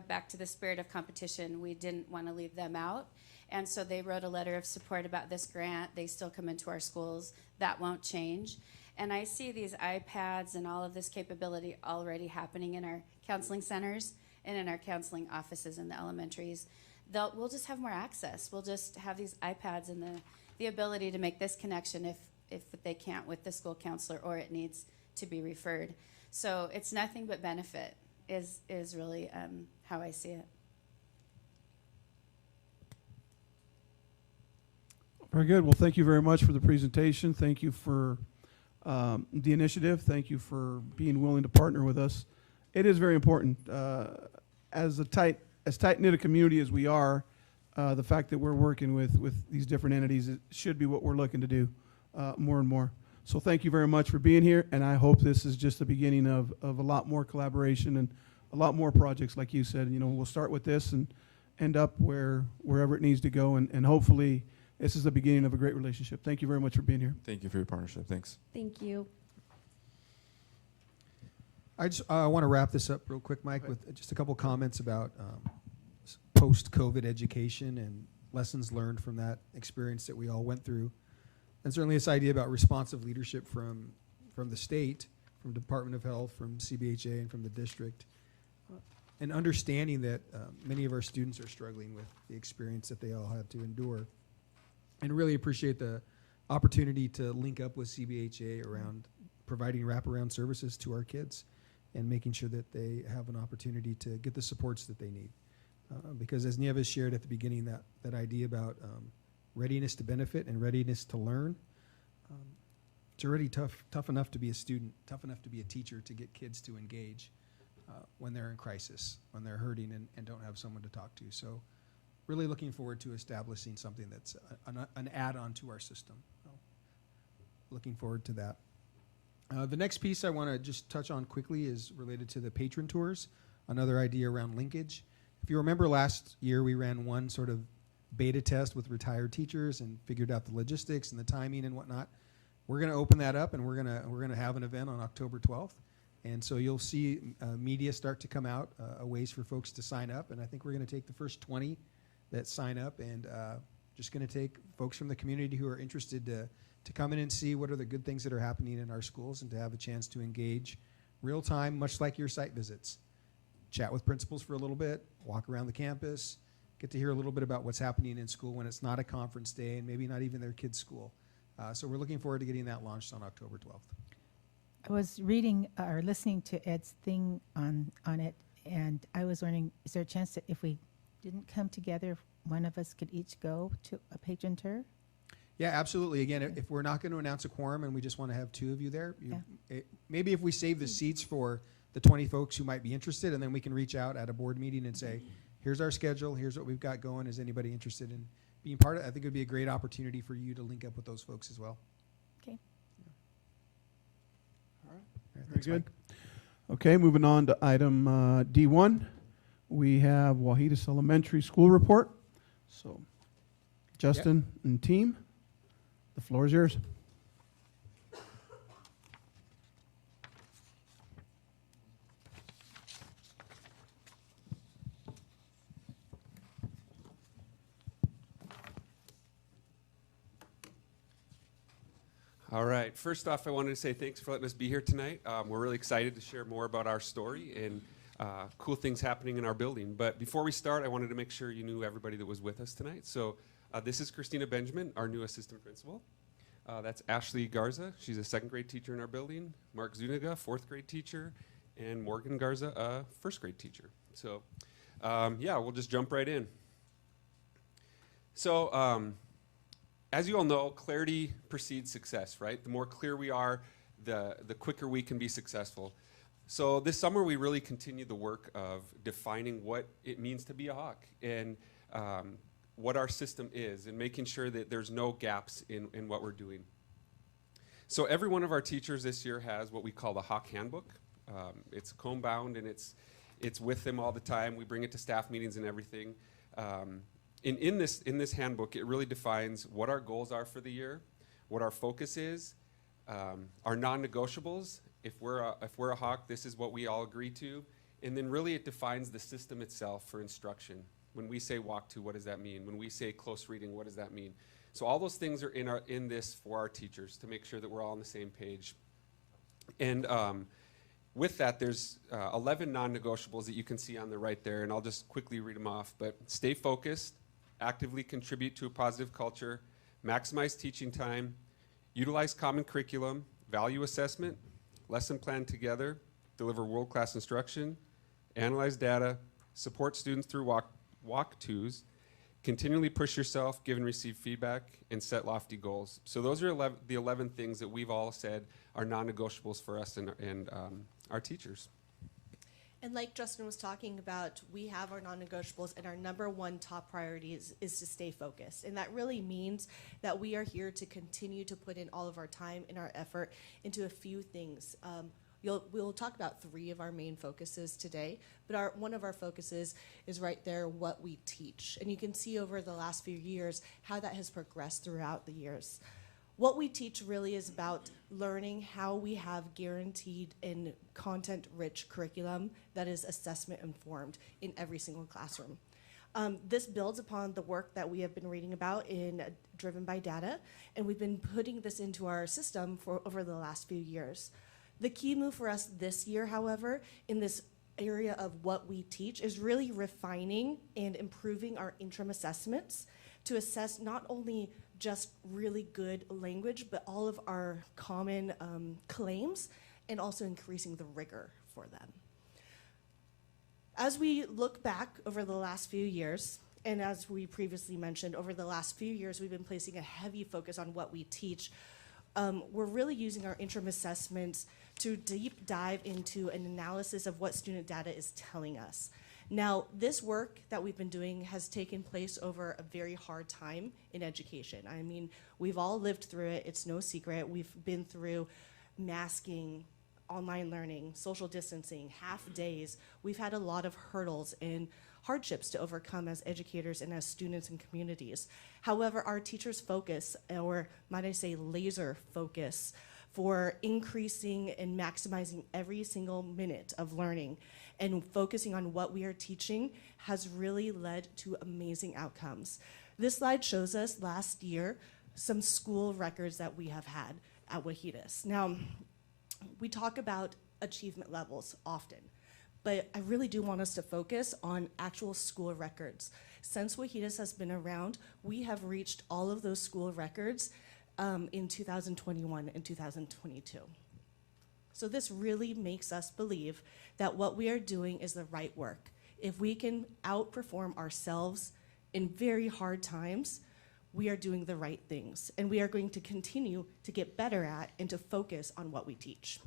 Back to the spirit of competition, we didn't want to leave them out. And so they wrote a letter of support about this grant. They still come into our schools. That won't change. And I see these iPads and all of this capability already happening in our counseling centers and in our counseling offices in the elementaries. We'll just have more access. We'll just have these iPads and the ability to make this connection if they can't with the school counselor, or it needs to be referred. So it's nothing but benefit is really how I see it. Very good. Well, thank you very much for the presentation. Thank you for the initiative. Thank you for being willing to partner with us. It is very important. As tight-knit a community as we are, the fact that we're working with these different entities, it should be what we're looking to do more and more. So thank you very much for being here, and I hope this is just the beginning of a lot more collaboration and a lot more projects, like you said. We'll start with this and end up wherever it needs to go, and hopefully this is the beginning of a great relationship. Thank you very much for being here. Thank you for your partnership. Thanks. Thank you. I just want to wrap this up real quick, Mike, with just a couple comments about post-COVID education and lessons learned from that experience that we all went through. And certainly this idea about responsive leadership from the state, from Department of Health, from CBHA, and from the district, and understanding that many of our students are struggling with the experience that they all had to endure. And really appreciate the opportunity to link up with CBHA around providing wraparound services to our kids and making sure that they have an opportunity to get the supports that they need. Because as Nieves shared at the beginning, that idea about readiness to benefit and readiness to learn, it's already tough enough to be a student, tough enough to be a teacher, to get kids to engage when they're in crisis, when they're hurting and don't have someone to talk to. So really looking forward to establishing something that's an add-on to our system. So looking forward to that. The next piece I want to just touch on quickly is related to the patron tours, another idea around linkage. If you remember last year, we ran one sort of beta test with retired teachers and figured out the logistics and the timing and whatnot. We're going to open that up, and we're going to have an event on October 12th. And so you'll see media start to come out, ways for folks to sign up. And I think we're going to take the first 20 that sign up, and just going to take folks from the community who are interested to come in and see what are the good things that are happening in our schools, and to have a chance to engage real time, much like your site visits. Chat with principals for a little bit, walk around the campus, get to hear a little bit about what's happening in school when it's not a conference day and maybe not even their kids' school. So we're looking forward to getting that launched on October 12th. I was reading or listening to Ed's thing on it, and I was wondering, is there a chance that if we didn't come together, one of us could each go to a patron tour? Yeah, absolutely. Again, if we're not going to announce a quorum and we just want to have 2 of you there, maybe if we save the seats for the 20 folks who might be interested, and then we can reach out at a board meeting and say, here's our schedule, here's what we've got going. Is anybody interested in being part of it? I think it would be a great opportunity for you to link up with those folks as well. Okay. All right, Very thanks, good. Mike. Okay, moving on to item D1. We have Wahitas Elementary School Report. So, Justin and team, the floor is yours. All right. First off, I wanted to say thanks for letting us be here tonight. We're really excited to share more about our story and cool things happening in our building. But before we start, I wanted to make sure you knew everybody that was with us tonight. So this is Christina Benjamin, our new assistant principal. That's Ashley Garza. She's a 2nd grade teacher in our building. Mark Zuniga, 4th grade teacher. And Morgan Garza, a 1st grade teacher. So yeah, we'll just jump right in. So as you all know, clarity precedes success, right? The more clear we are, the quicker we can be successful. So this summer, we really continued the work of defining what it means to be a Hawk, and what our system is, and making sure that there's no gaps in what we're doing. So every one of our teachers this year has what we call the Hawk Handbook. It's comb bound, and it's with them all the time. We bring it to staff meetings and everything. In this handbook, it really defines what our goals are for the year, what our focus is, our non-negotiables. If we're a Hawk, this is what we all agree to, and then really it defines the system itself for instruction. When we say walk to, what does that mean? When we say close reading, what does that mean? So all those things are in this for our teachers to make sure that we're all on the same page. And with that, there's 11 non-negotiables that you can see on the right there, and I'll just quickly read them off. But stay focused, actively contribute to a positive culture, maximize teaching time, utilize common curriculum, value assessment, lesson plan together, deliver world-class instruction, analyze data, support students through walk-tos, continually push yourself, give and receive feedback, and set lofty goals. So those are the 11 things that we've all said are non-negotiables for us and our teachers. And like Justin was talking about, we have our non-negotiables, and our #1 top priority is to stay focused. And that really means that we are here to continue to put in all of our time and our effort into a few things. We'll talk about 3 of our main focuses today, but one of our focuses is right there, what we teach. And you can see over the last few years how that has progressed throughout the years. What we teach really is about learning how we have guaranteed and content-rich curriculum that is assessment-informed in every single classroom. This builds upon the work that we have been reading about in Driven by Data, and we've been putting this into our system for over the last few years. The key move for us this year, however, in this area of what we teach is really refining and improving our interim assessments to assess not only just really good language, but all of our common claims, and also increasing the rigor for them. As we look back over the last few years, and as we previously mentioned, over the last few years, we've been placing a heavy focus on what we teach. We're really using our interim assessments to deep dive into an analysis of what student data is telling us. Now, this work that we've been doing has taken place over a very hard time in education. I mean, we've all lived through it. It's no secret. We've been through masking, online learning, social distancing, half days. We've had a lot of hurdles, and hardships to overcome as educators and as students and communities. However, our teachers' focus, or might I say laser focus, for increasing and maximizing every single minute of learning and focusing on what we are teaching has really led to amazing outcomes. This slide shows us last year some school records that we have had at Wahitas. Now, we talk about achievement levels often, but I really do want us to focus on actual school records. Since Wahitas has been around, we have reached all of those school records in 2021 and 2022. So this really makes us believe that what we are doing is the right work. If we can outperform ourselves in very hard times, we are doing the right things, and we are going to continue to get better at and to focus on what we teach.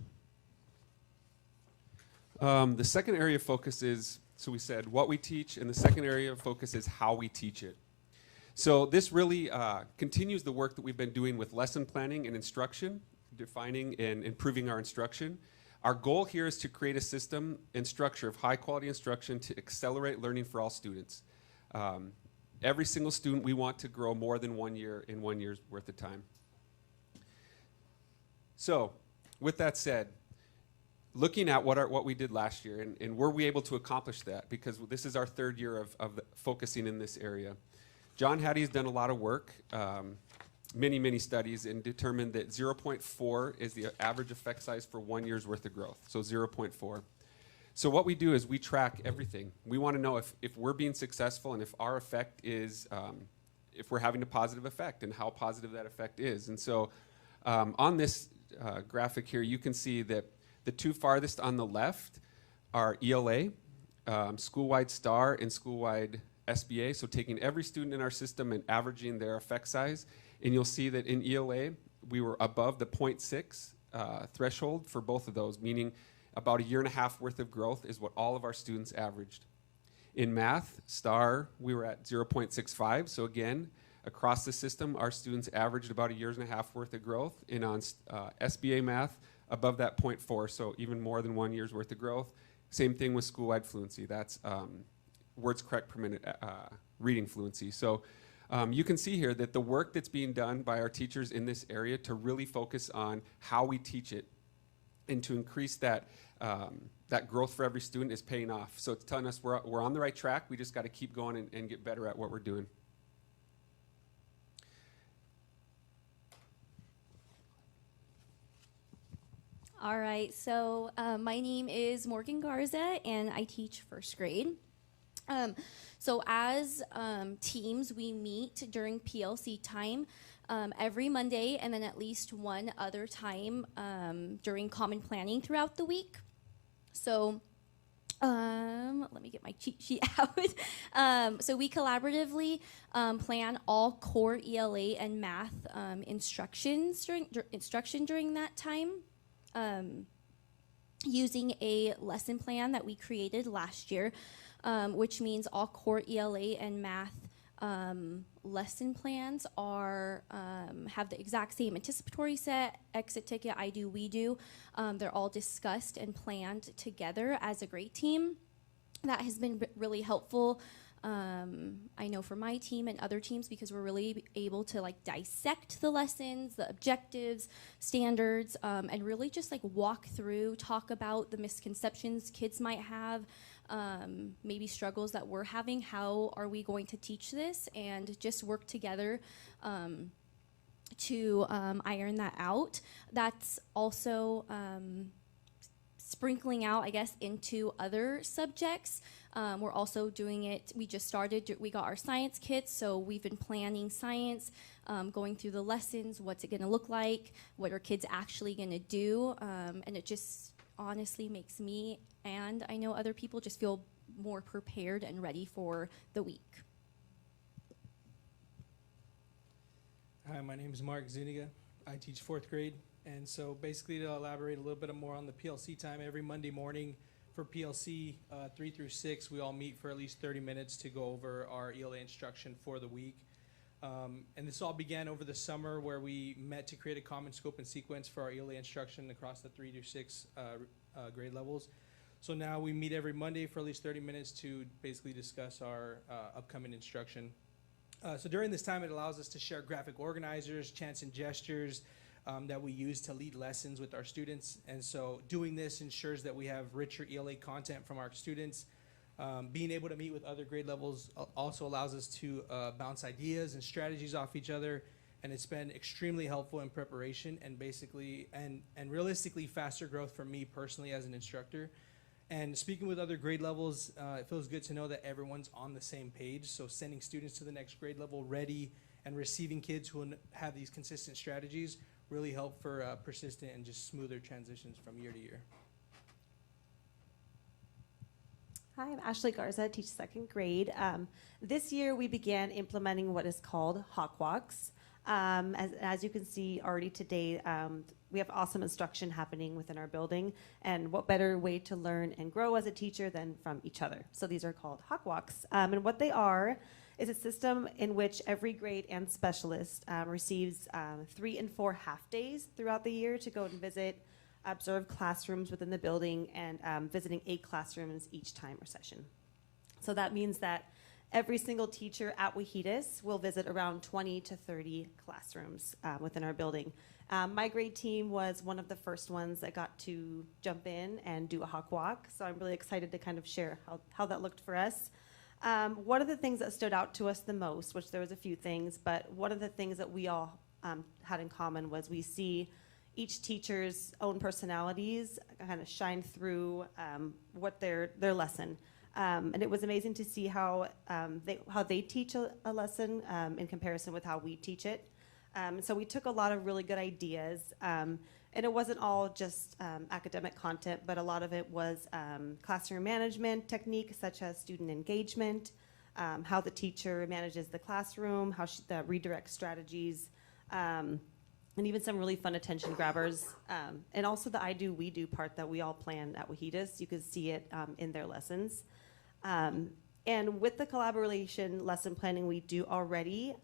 The second area of focus is, so we said what we teach, and the second area of focus is how we teach it. So this really continues the work that we've been doing with lesson planning and instruction, defining and improving our instruction. Our goal here is to create a system and structure of high quality instruction to accelerate learning for all students. Every single student we want to grow more than 1 year in 1 year's worth of time. So with that said, looking at what we did last year, and were we able to accomplish that? Because this is our third year of focusing in this area. John Hattie's done a lot of work, many studies, and determined that 0.4 is the average effect size for 1 year's worth of growth, so 0.4. So what we do is we track everything. We want to know if we're being successful and if our effect is, if we're having a positive effect and how positive that effect is. And so on this graphic here, you can see that the two farthest on the left are ELA, school-wide STAR, and school-wide SBA, so taking every student in our system and averaging their effect size. And you'll see that in ELA, we were above the 0.6 threshold for both of those, meaning about 1.5 years worth of growth is what all of our students averaged. In math, STAR, we were at 0.65, so again, across the system, our students averaged about 1.5 years worth of growth. And on SBA math, above that 0.4, so even more than 1 year's worth of growth. Same thing with school-wide fluency. That's words correct per minute reading fluency. So you can see here that the work that's being done by our teachers in this area to really focus on how we teach it and to increase that that growth for every student is paying off. So it's telling us we're on the right track. We just got to keep going and get better at what we're doing. All right, so my name is Morgan Garza, and I teach first grade. So as teams, we meet during PLC time every Monday, and then at least one other time during common planning throughout the week. So let me get my cheat sheet out. So we collaboratively plan all core ELA and math instruction during that time. Using a lesson plan that we created last year, which means all core ELA and math lesson plans are have the exact same anticipatory set, exit ticket, I do, we do. They're all discussed and planned together as a grade team. That has been really helpful. I know for my team and other teams, because we're really able to like dissect the lessons, the objectives, standards, and really just like walk through, talk about the misconceptions kids might have, maybe struggles that we're having. How are we going to teach this? And just work together to iron that out. That's also sprinkling out, I guess, into other subjects. We're also doing it, we just started, we got our science kits, so we've been planning science, going through the lessons, what's it gonna look like, what are kids actually gonna do, and it just honestly makes me, and I know other people, just feel more prepared and ready for the week. Hi, my name is Mark Zuniga. I teach fourth grade, and so basically to elaborate a little bit more on the PLC time, every Monday morning for PLC 3 through 6, we all meet for at least 30 minutes to go over our ELA instruction for the week. And this all began over the summer, where we met to create a common scope and sequence for our ELA instruction across the 3 to 6 grade levels. So now we meet every Monday for at least 30 minutes to basically discuss our upcoming instruction. So during this time, it allows us to share graphic organizers, chants and gestures that we use to lead lessons with our students. And so doing this ensures that we have richer ELA content from our students. Being able to meet with other grade levels also allows us to bounce ideas and strategies off each other. And it's been extremely helpful in preparation and basically, and realistically faster growth for me personally as an instructor. And speaking with other grade levels, it feels good to know that everyone's on the same page. So sending students to the next grade level ready and receiving kids who have these consistent strategies really help for persistent and just smoother transitions from year to year. Hi, I'm Ashley Garza, I teach second grade. This year we began implementing what is called Hawk Walks. As you can see already today, we have awesome instruction happening within our building, and what better way to learn and grow as a teacher than from each other. So these are called Hawk Walks, and what they are is a system in which every grade and specialist receives 3 and 4 half days throughout the year to go and visit, observe classrooms within the building, and visiting 8 classrooms each time or session. So that means that every single teacher at Wahitas will visit around 20 to 30 classrooms within our building. My grade team was one of the first ones that got to jump in and do a Hawk Walk, so I'm really excited to kind of share how that looked for us. One of the things that stood out to us the most, which there was a few things, but one of the things that we all had in common was we see each teacher's own personalities kind of shine through what their lesson. And it was amazing to see how they teach a lesson in comparison with how we teach it. So we took a lot of really good ideas, and it wasn't all just academic content, but a lot of it was classroom management techniques such as student engagement, how the teacher manages the classroom, how the redirect strategies, and even some really fun attention grabbers, and also the I do, we do part that we all plan at Wahitas. You can see it in their lessons. And with the collaboration lesson planning we do already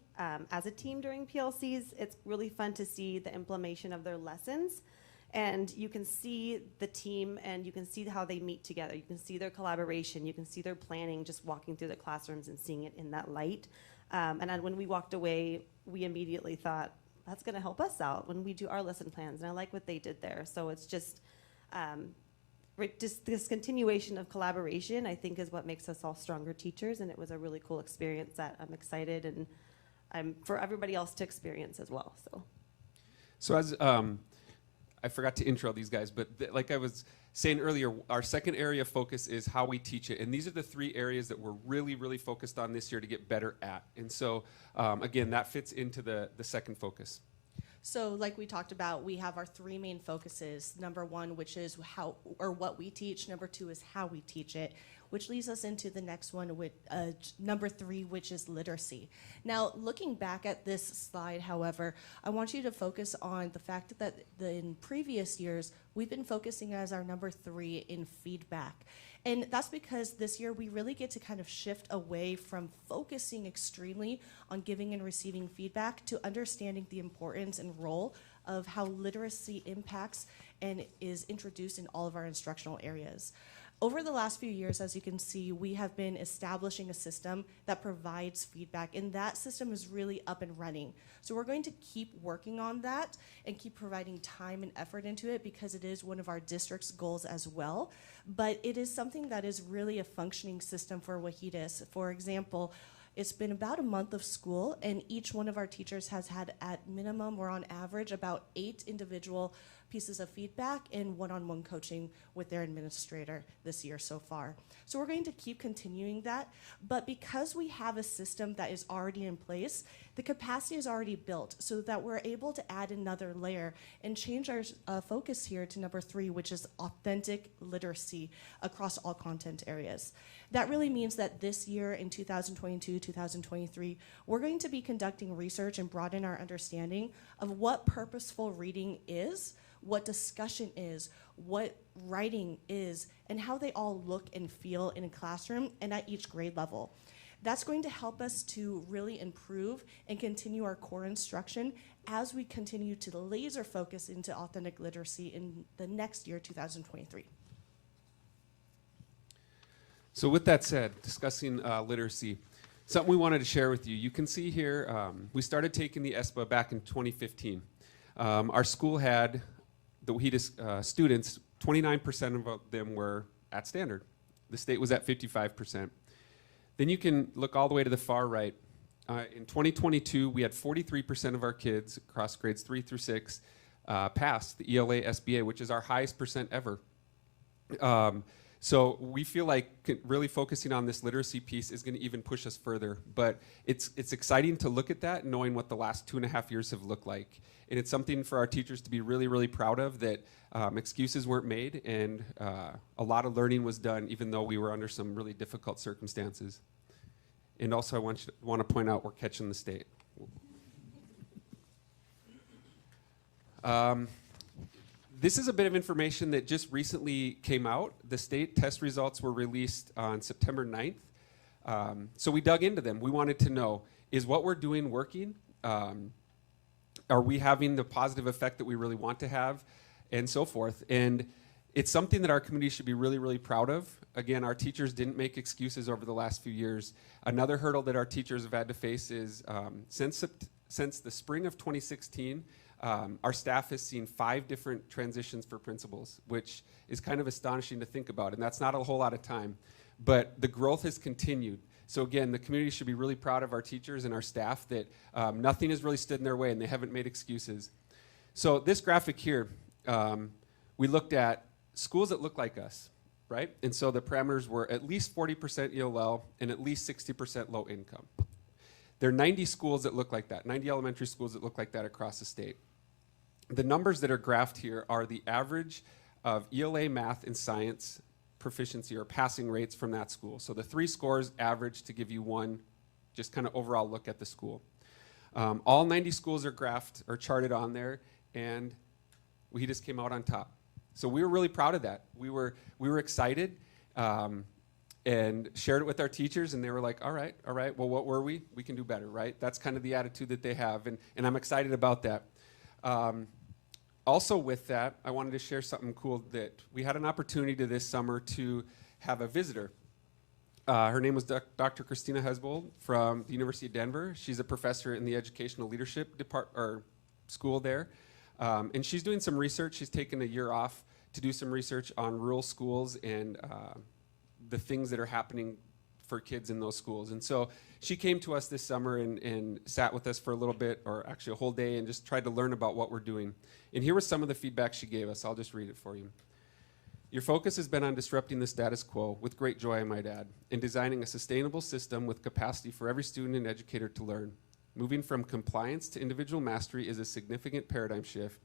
as a team during PLCs, it's really fun to see the implementation of their lessons. And you can see the team and you can see how they meet together. You can see their collaboration. You can see their planning just walking through the classrooms and seeing it in that light. And when we walked away, we immediately thought, that's going to help us out when we do our lesson plans. And I like what they did there. So it's just this continuation of collaboration, I think, is what makes us all stronger teachers, and it was a really cool experience that I'm excited and I'm for everybody else to experience as well. So as I forgot to intro these guys, but like I was saying earlier, our second area of focus is how we teach it, and these are the 3 areas that we're really, really focused on this year to get better at. And so again, that fits into the second focus. So like we talked about, we have our 3 main focuses. Number 1, which is how or what we teach. Number 2 is how we teach it, which leads us into the next one with number 3, which is literacy. Now, looking back at this slide, however, I want you to focus on the fact that in previous years, we've been focusing as our number 3 in feedback. And that's because this year we really get to kind of shift away from focusing extremely on giving and receiving feedback to understanding the importance and role of how literacy impacts and is introduced in all of our instructional areas. Over the last few years, as you can see, we have been establishing a system that provides feedback, and that system is really up and running. So we're going to keep working on that and keep providing time and effort into it because it is one of our district's goals as well. But it is something that is really a functioning system for Wahitas. For example, it's been about a month of school, and each one of our teachers has had at minimum or on average about 8 individual pieces of feedback and one-on-one coaching with their administrator this year so far. So we're going to keep continuing that, but because we have a system that is already in place, the capacity is already built so that we're able to add another layer and change our focus here to number 3, which is authentic literacy across all content areas. That really means that this year in 2022, 2023, we're going to be conducting research and broaden our understanding of what purposeful reading is, what discussion is, what writing is, and how they all look and feel in a classroom and at each grade level. That's going to help us to really improve and continue our core instruction as we continue to laser focus into authentic literacy in the next year, 2023. So with that said, discussing literacy, something we wanted to share with you. You can see here, we started taking the ESPA back in 2015. Our school had the WHEDIS students, 29% of them were at standard. The state was at 55%. Then you can look all the way to the far right. In 2022, we had 43% of our kids across grades 3 through 6 pass the ELA SBA, which is our highest percent ever. So we feel like really focusing on this literacy piece is going to even push us further. But it's exciting to look at that, knowing what the last 2.5 years have looked like. And it's something for our teachers to be really, really proud of, that excuses weren't made and a lot of learning was done, even though we were under some really difficult circumstances. And also I want to point out we're catching the state. This is a bit of information that just recently came out. The state test results were released on September 9th. So we dug into them. We wanted to know, is what we're doing working? Are we having the positive effect that we really want to have? And so forth. And it's something that our community should be really, really proud of. Again, our teachers didn't make excuses over the last few years. Another hurdle that our teachers have had to face is since the spring of 2016, our staff has seen 5 different transitions for principals, which is kind of astonishing to think about, and that's not a whole lot of time. But the growth has continued. So again, the community should be really proud of our teachers and our staff that nothing has really stood in their way and they haven't made excuses. So this graphic here, we looked at schools that look like us, right? And so the parameters were at least 40% ELL and at least 60% low income. There are 90 schools that look like that, 90 elementary schools that look like that across the state. The numbers that are graphed here are the average of ELA math and science proficiency or passing rates from that school. So the 3 scores average to give you one just kind of overall look at the school. All 90 schools are graphed or charted on there, and we just came out on top. So we were really proud of that. We were excited and shared it with our teachers, and they were like, all right, well, what were we? We can do better, right? That's kind of the attitude that they have, and I'm excited about that. Also with that, I wanted to share something cool that we had an opportunity this summer to have a visitor. Her name was Dr. Christina Hesbold from the University of Denver. She's a professor in the educational leadership school there. And she's doing some research. She's taken a year off to do some research on rural schools and the things that are happening for kids in those schools. And so she came to us this summer and sat with us for a little bit, or actually a whole day, and just tried to learn about what we're doing. And here was some of the feedback she gave us. I'll just read it for you. Your focus has been on disrupting the status quo, with great joy, I might add, and designing a sustainable system with capacity for every student and educator to learn. Moving from compliance to individual mastery is a significant paradigm shift.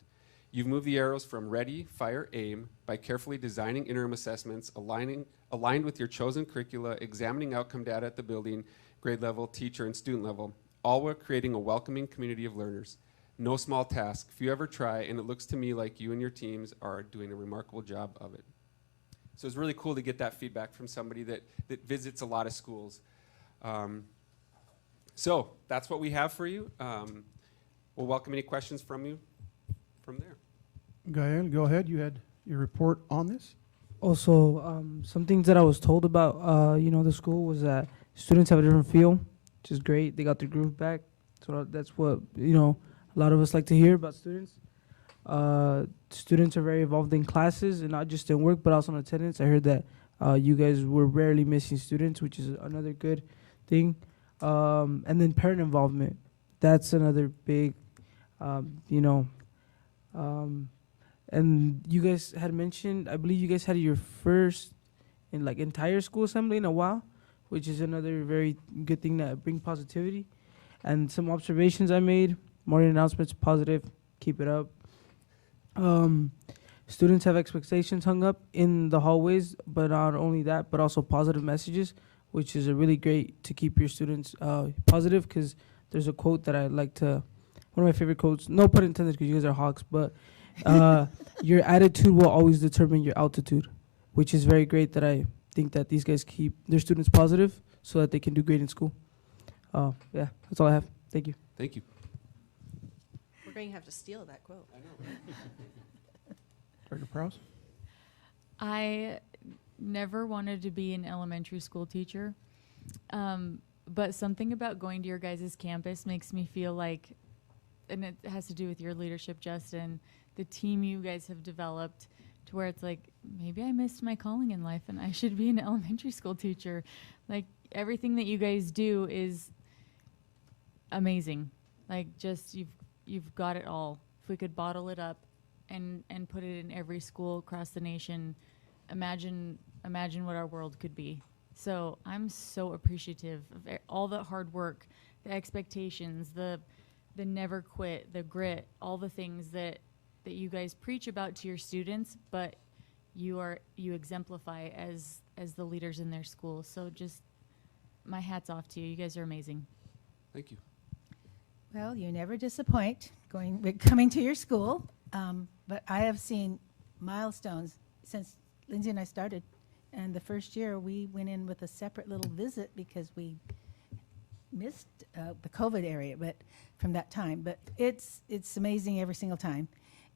You've moved the arrows from ready, fire, aim by carefully designing interim assessments, aligned with your chosen curricula, examining outcome data at the building, grade level, teacher, and student level, all while creating a welcoming community of learners. No small task. Few ever try, and it looks to me like you and your teams are doing a remarkable job of it. So it's really cool to get that feedback from somebody that visits a lot of schools. So that's what we have for you. We'll welcome any questions from you from there. Gael, go ahead. You had your report on this. Also, some things that I was told about, the school was that students have a different feel, which is great. They got their groove back. So that's what, a lot of us like to hear about students. Students are very involved in classes and not just in work, but also in attendance. I heard that you guys were rarely missing students, which is another good thing. And then parent involvement. That's another big, and you guys had mentioned, I believe you guys had your first entire school assembly in a while, which is another very good thing that bring positivity. And some observations I made, morning announcements, positive, keep it up. Students have expectations hung up in the hallways, but not only that, but also positive messages, which is a really great to keep your students positive, because there's a quote that I like to, one of my favorite quotes, no pun intended because you guys are hawks, but your attitude will always determine your altitude, which is very great that I think that these guys keep their students positive so that they can do great in school. Yeah, that's all I have. Thank you. Thank you. We're going to have to steal that quote. Dr. Prowse? I never wanted to be an elementary school teacher. But something about going to your guys' campus makes me feel like, and it has to do with your leadership, Justin, the team you guys have developed, to where it's like, maybe I missed my calling in life and I should be an elementary school teacher. Like, everything that you guys do is amazing. Like, just you've got it all. If we could bottle it up and put it in every school across the nation, imagine what our world could be. So I'm so appreciative of all the hard work, the expectations, the never quit, the grit, all the things that you guys preach about to your students, but you exemplify as the leaders in their school. So just my hat's off to you. You guys are amazing. Thank you. Well, you never disappoint coming to your school, but I have seen milestones since Lindsay and I started. And the first year, we went in with a separate little visit because we missed the COVID area, but from that time. But it's amazing every single time.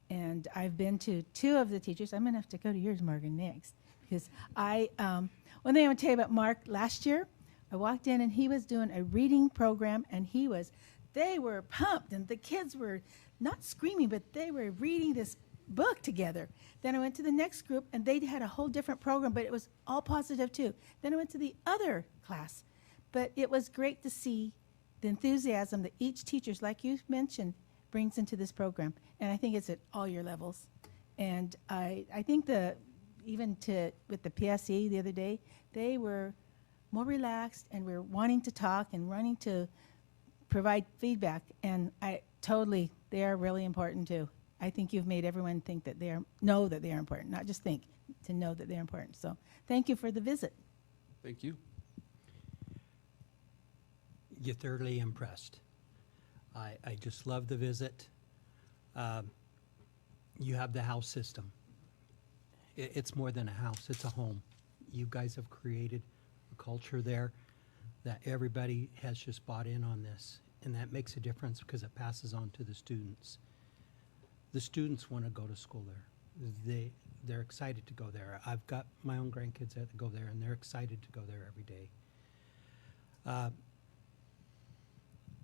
And I've been to 2 of the teachers. I'm gonna have to go to yours, Morgan, next, because one thing I want to tell you about Mark. Last year, I walked in and he was doing a reading program, and they were pumped, and the kids were not screaming, but they were reading this book together. Then I went to the next group, and they had a whole different program, but it was all positive too. Then I went to the other class, but it was great to see the enthusiasm that each teacher's, like you mentioned, brings into this program. And I think it's at all your levels. And I think with the PSE the other day, they were more relaxed and were wanting to talk and wanting to provide feedback. And they are really important too. I think you've made everyone think that know that they are important, not just think, to know that they're important. So thank you for the visit. Thank you. You're thoroughly impressed. I just love the visit. You have the house system. It's more than a house, it's a home. You guys have created a culture there that everybody has just bought in on this, and that makes a difference because it passes on to the students. The students want to go to school there. They're excited to go there. I've got my own grandkids that go there, and they're excited to go there every day.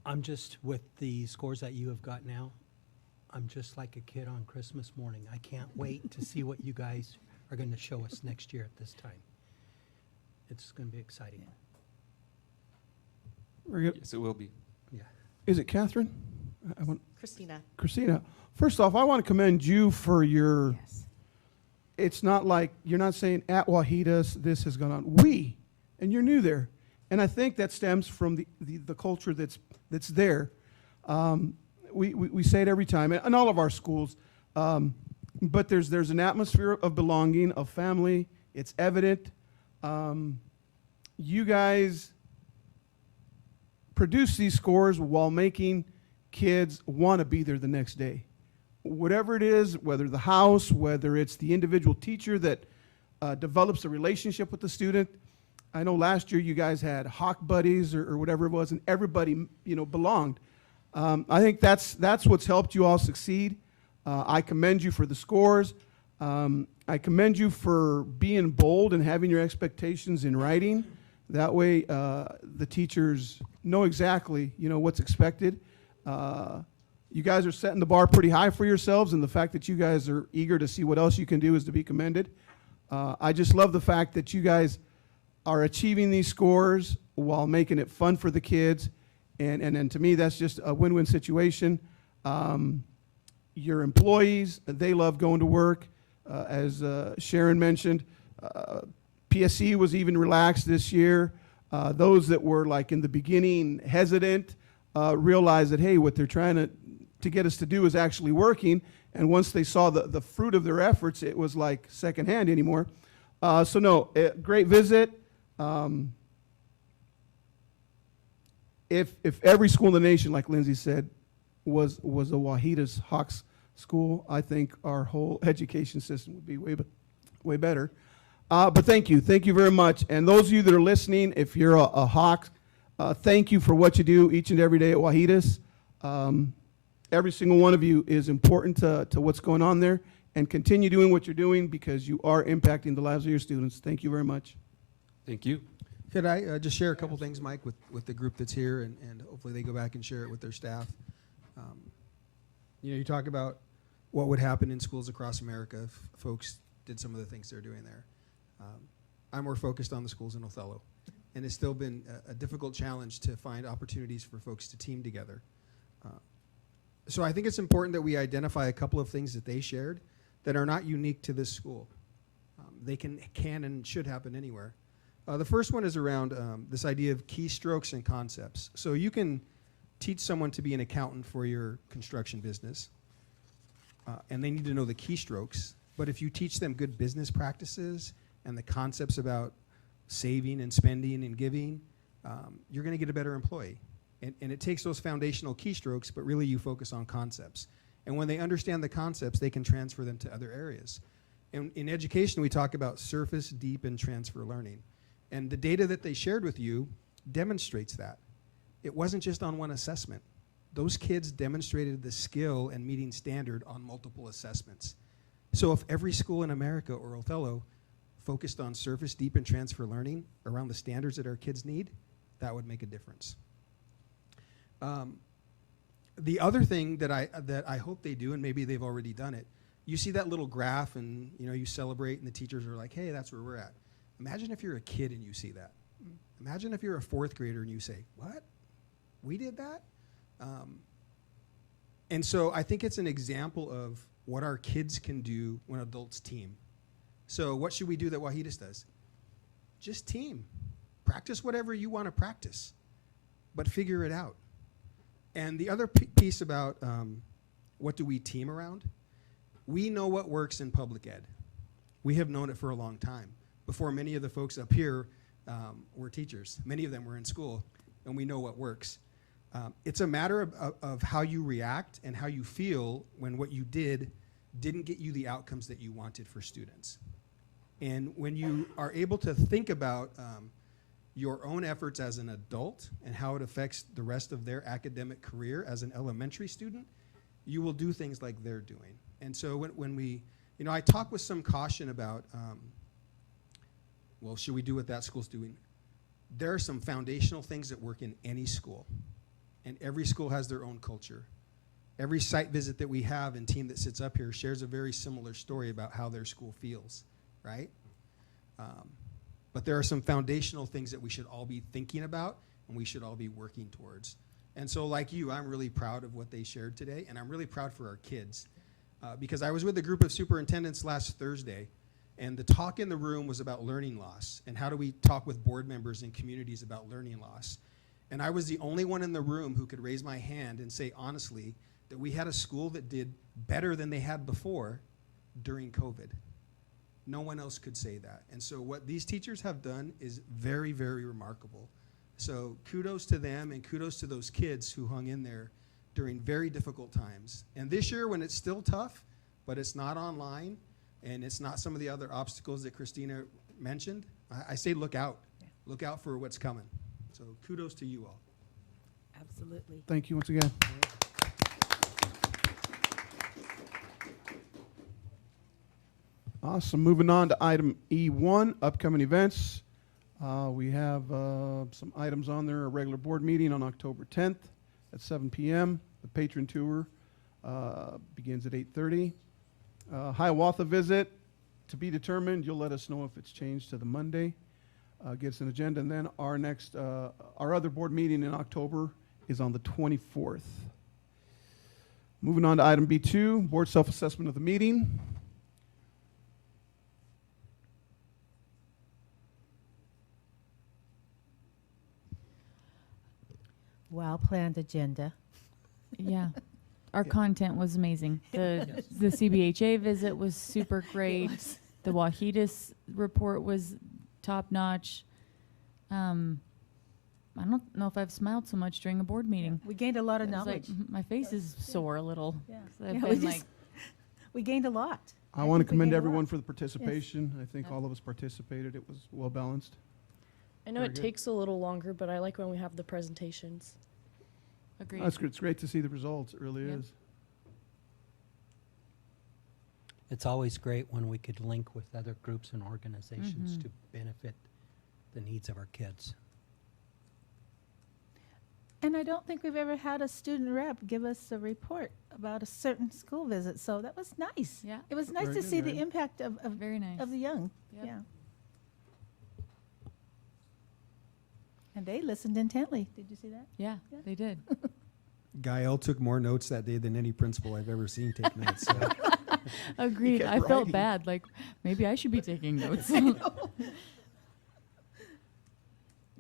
I'm just, with the scores that you have got now, I'm just like a kid on Christmas morning. I can't wait to see what you guys are going to show us next year at this time. It's going to be exciting. Very good. Yes, it will be. Yeah. Is it Catherine? Christina. First off, I want to commend you for your. Yes. It's not like you're not saying at Wahidas this has gone on. And you're new there, and I think that stems from the culture that's there. We say it every time, in all of our schools, but there's an atmosphere of belonging, of family. It's evident. You guys produce these scores while making kids want to be there the next day. Whatever it is, whether the house, whether it's the individual teacher that develops a relationship with the student. I know last year you guys had Hawk Buddies or whatever it was, and everybody belonged. I think that's what's helped you all succeed. I commend you for the scores. I commend you for being bold and having your expectations in writing. That way, the teachers know exactly what's expected. You guys are setting the bar pretty high for yourselves, and the fact that you guys are eager to see what else you can do is to be commended. I just love the fact that you guys are achieving these scores while making it fun for the kids, and to me, that's just a win-win situation. Your employees, they love going to work. As Sharon mentioned, PSE was even relaxed this year. Those that were like in the beginning hesitant realized that, hey, what they're trying to get us to do is actually working. And once they saw the fruit of their efforts, it was like secondhand anymore. So no, great visit. If every school in the nation, like Lindsay said, was a Wahidas Hawks school, I think our whole education system would be way better. But thank you very much. And those of you that are listening, if you're a Hawk, thank you for what you do each and every day at Wahidas. Every single one of you is important to what's going on there, and continue doing what you're doing because you are impacting the lives of your students. Thank you very much. Thank you. Could I just share a couple things, Mike, with the group that's here, and hopefully they go back and share it with their staff. You talk about what would happen in schools across America if folks did some of the things they're doing there. I'm more focused on the schools in Othello, and it's still been a difficult challenge to find opportunities for folks to team together. So I think it's important that we identify a couple of things that they shared that are not unique to this school. They can and should happen anywhere. The first one is around this idea of keystrokes and concepts. So you can teach someone to be an accountant for your construction business, and they need to know the keystrokes. But if you teach them good business practices and the concepts about saving and spending and giving, you're going to get a better employee. And it takes those foundational keystrokes, but really you focus on concepts. And when they understand the concepts, they can transfer them to other areas. And in education, we talk about surface, deep, and transfer learning. And the data that they shared with you demonstrates that. It wasn't just on one assessment. Those kids demonstrated the skill and meeting standard on multiple assessments. So if every school in America or Othello focused on surface, deep, and transfer learning around the standards that our kids need, that would make a difference. The other thing that I hope they do, and maybe they've already done it, you see that little graph and you celebrate and the teachers are like, hey, that's where we're at. Imagine if you're a kid and you see that. Imagine if you're a fourth grader and you say, what? We did that? And so I think it's an example of what our kids can do when adults team. So what should we do that Wahidas does? Just team. Practice whatever you want to practice, but figure it out. And the other piece about what do we team around, we know what works in public ed. We have known it for a long time. Before many of the folks up here were teachers. Many of them were in school, and we know what works. It's a matter of how you react and how you feel when what you didn't get you the outcomes that you wanted for students. And when you are able to think about your own efforts as an adult and how it affects the rest of their academic career as an elementary student, you will do things like they're doing. And so when we, I talk with some caution about, well, should we do what that school's doing? There are some foundational things that work in any school. And every school has their own culture. Every site visit that we have and team that sits up here shares a very similar story about how their school feels, right? But there are some foundational things that we should all be thinking about and we should all be working towards. And so like you, I'm really proud of what they shared today, and I'm really proud for our kids. Because I was with a group of superintendents last Thursday, and the talk in the room was about learning loss and how do we talk with board members and communities about learning loss. And I was the only one in the room who could raise my hand and say honestly that we had a school that did better than they had before during COVID. No one else could say that. And so what these teachers have done is very, very remarkable. So kudos to them and kudos to those kids who hung in there during very difficult times. And this year when it's still tough, but it's not online and it's not some of the other obstacles that Christina mentioned, I say look out. Yeah. Look out for what's coming. So kudos to you all. Absolutely. Thank you once again. Awesome. Moving on to item E1, upcoming events. We have some items on there. A regular board meeting on October 10th at 7 p.m. The patron tour begins at 8:30. Hiawatha visit to be determined. You'll let us know if it's changed to the Monday. Gets an agenda, and then our next, our other board meeting in October is on the 24th. Moving on to item B2, board self-assessment of the meeting. Well-planned agenda. Yeah. Our content was amazing. The CBHA visit was super great. The Wahidas report was top notch. I don't know if I've smiled so much during a board meeting. We gained a lot of It was knowledge. like, my face is sore a little. Yeah. 'Cause I've Yeah, been we gained a lot. I want to think we commend gained a everyone lot. for the participation. I think all of us participated. It was well balanced. I know Very it good. takes a little longer, but I like when we have the presentations. Agreed. It's great to see the results. It really Yep. is. It's always great when we could link with other groups and organizations Mhm. to benefit the needs of our kids. And I don't think we've ever had a student rep give us a report about a certain school visit, so that was nice. Yeah. It was nice Very to good, see very the good. impact of Very nice. of the young. Yep. Yeah. And they listened intently. Did you see that? Yeah, Yeah. they did. Gael took more notes that day than any principal I've ever seen take notes. So. Agreed. kept I felt writing. bad. Like, maybe I should be taking notes.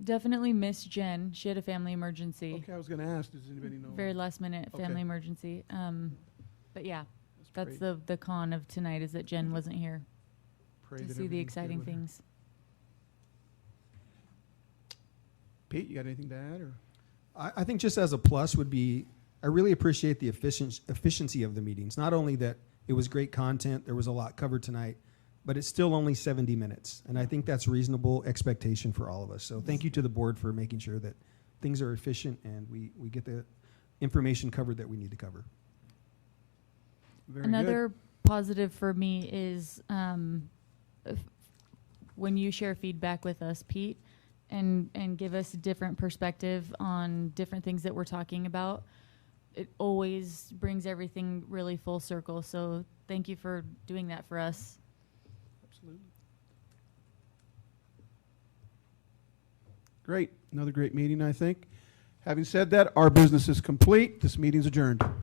Definitely miss Jen. She had a family emergency. Okay, I was gonna ask, does anybody know? Very last minute Okay. family emergency. But yeah, that's great. the con of tonight is that Jen wasn't here Pray to that see the everything's good exciting with her. things. Pete, you got anything to add, or? I think just as a plus would be, I really appreciate the efficiency of the meetings. Not only that it was great content, there was a lot covered tonight, but it's still only 70 minutes. And I think that's reasonable expectation for all of us. So thank you to the board for making sure that things are efficient and we get the information covered that we need to cover. Very Another positive for me is when you share feedback with us, Pete, and give us a different perspective on different things that we're talking about. It always brings everything really full circle. So thank you for doing that for us. Absolutely. Great. Another great meeting, I think. Having said that, our business is complete. This meeting's adjourned.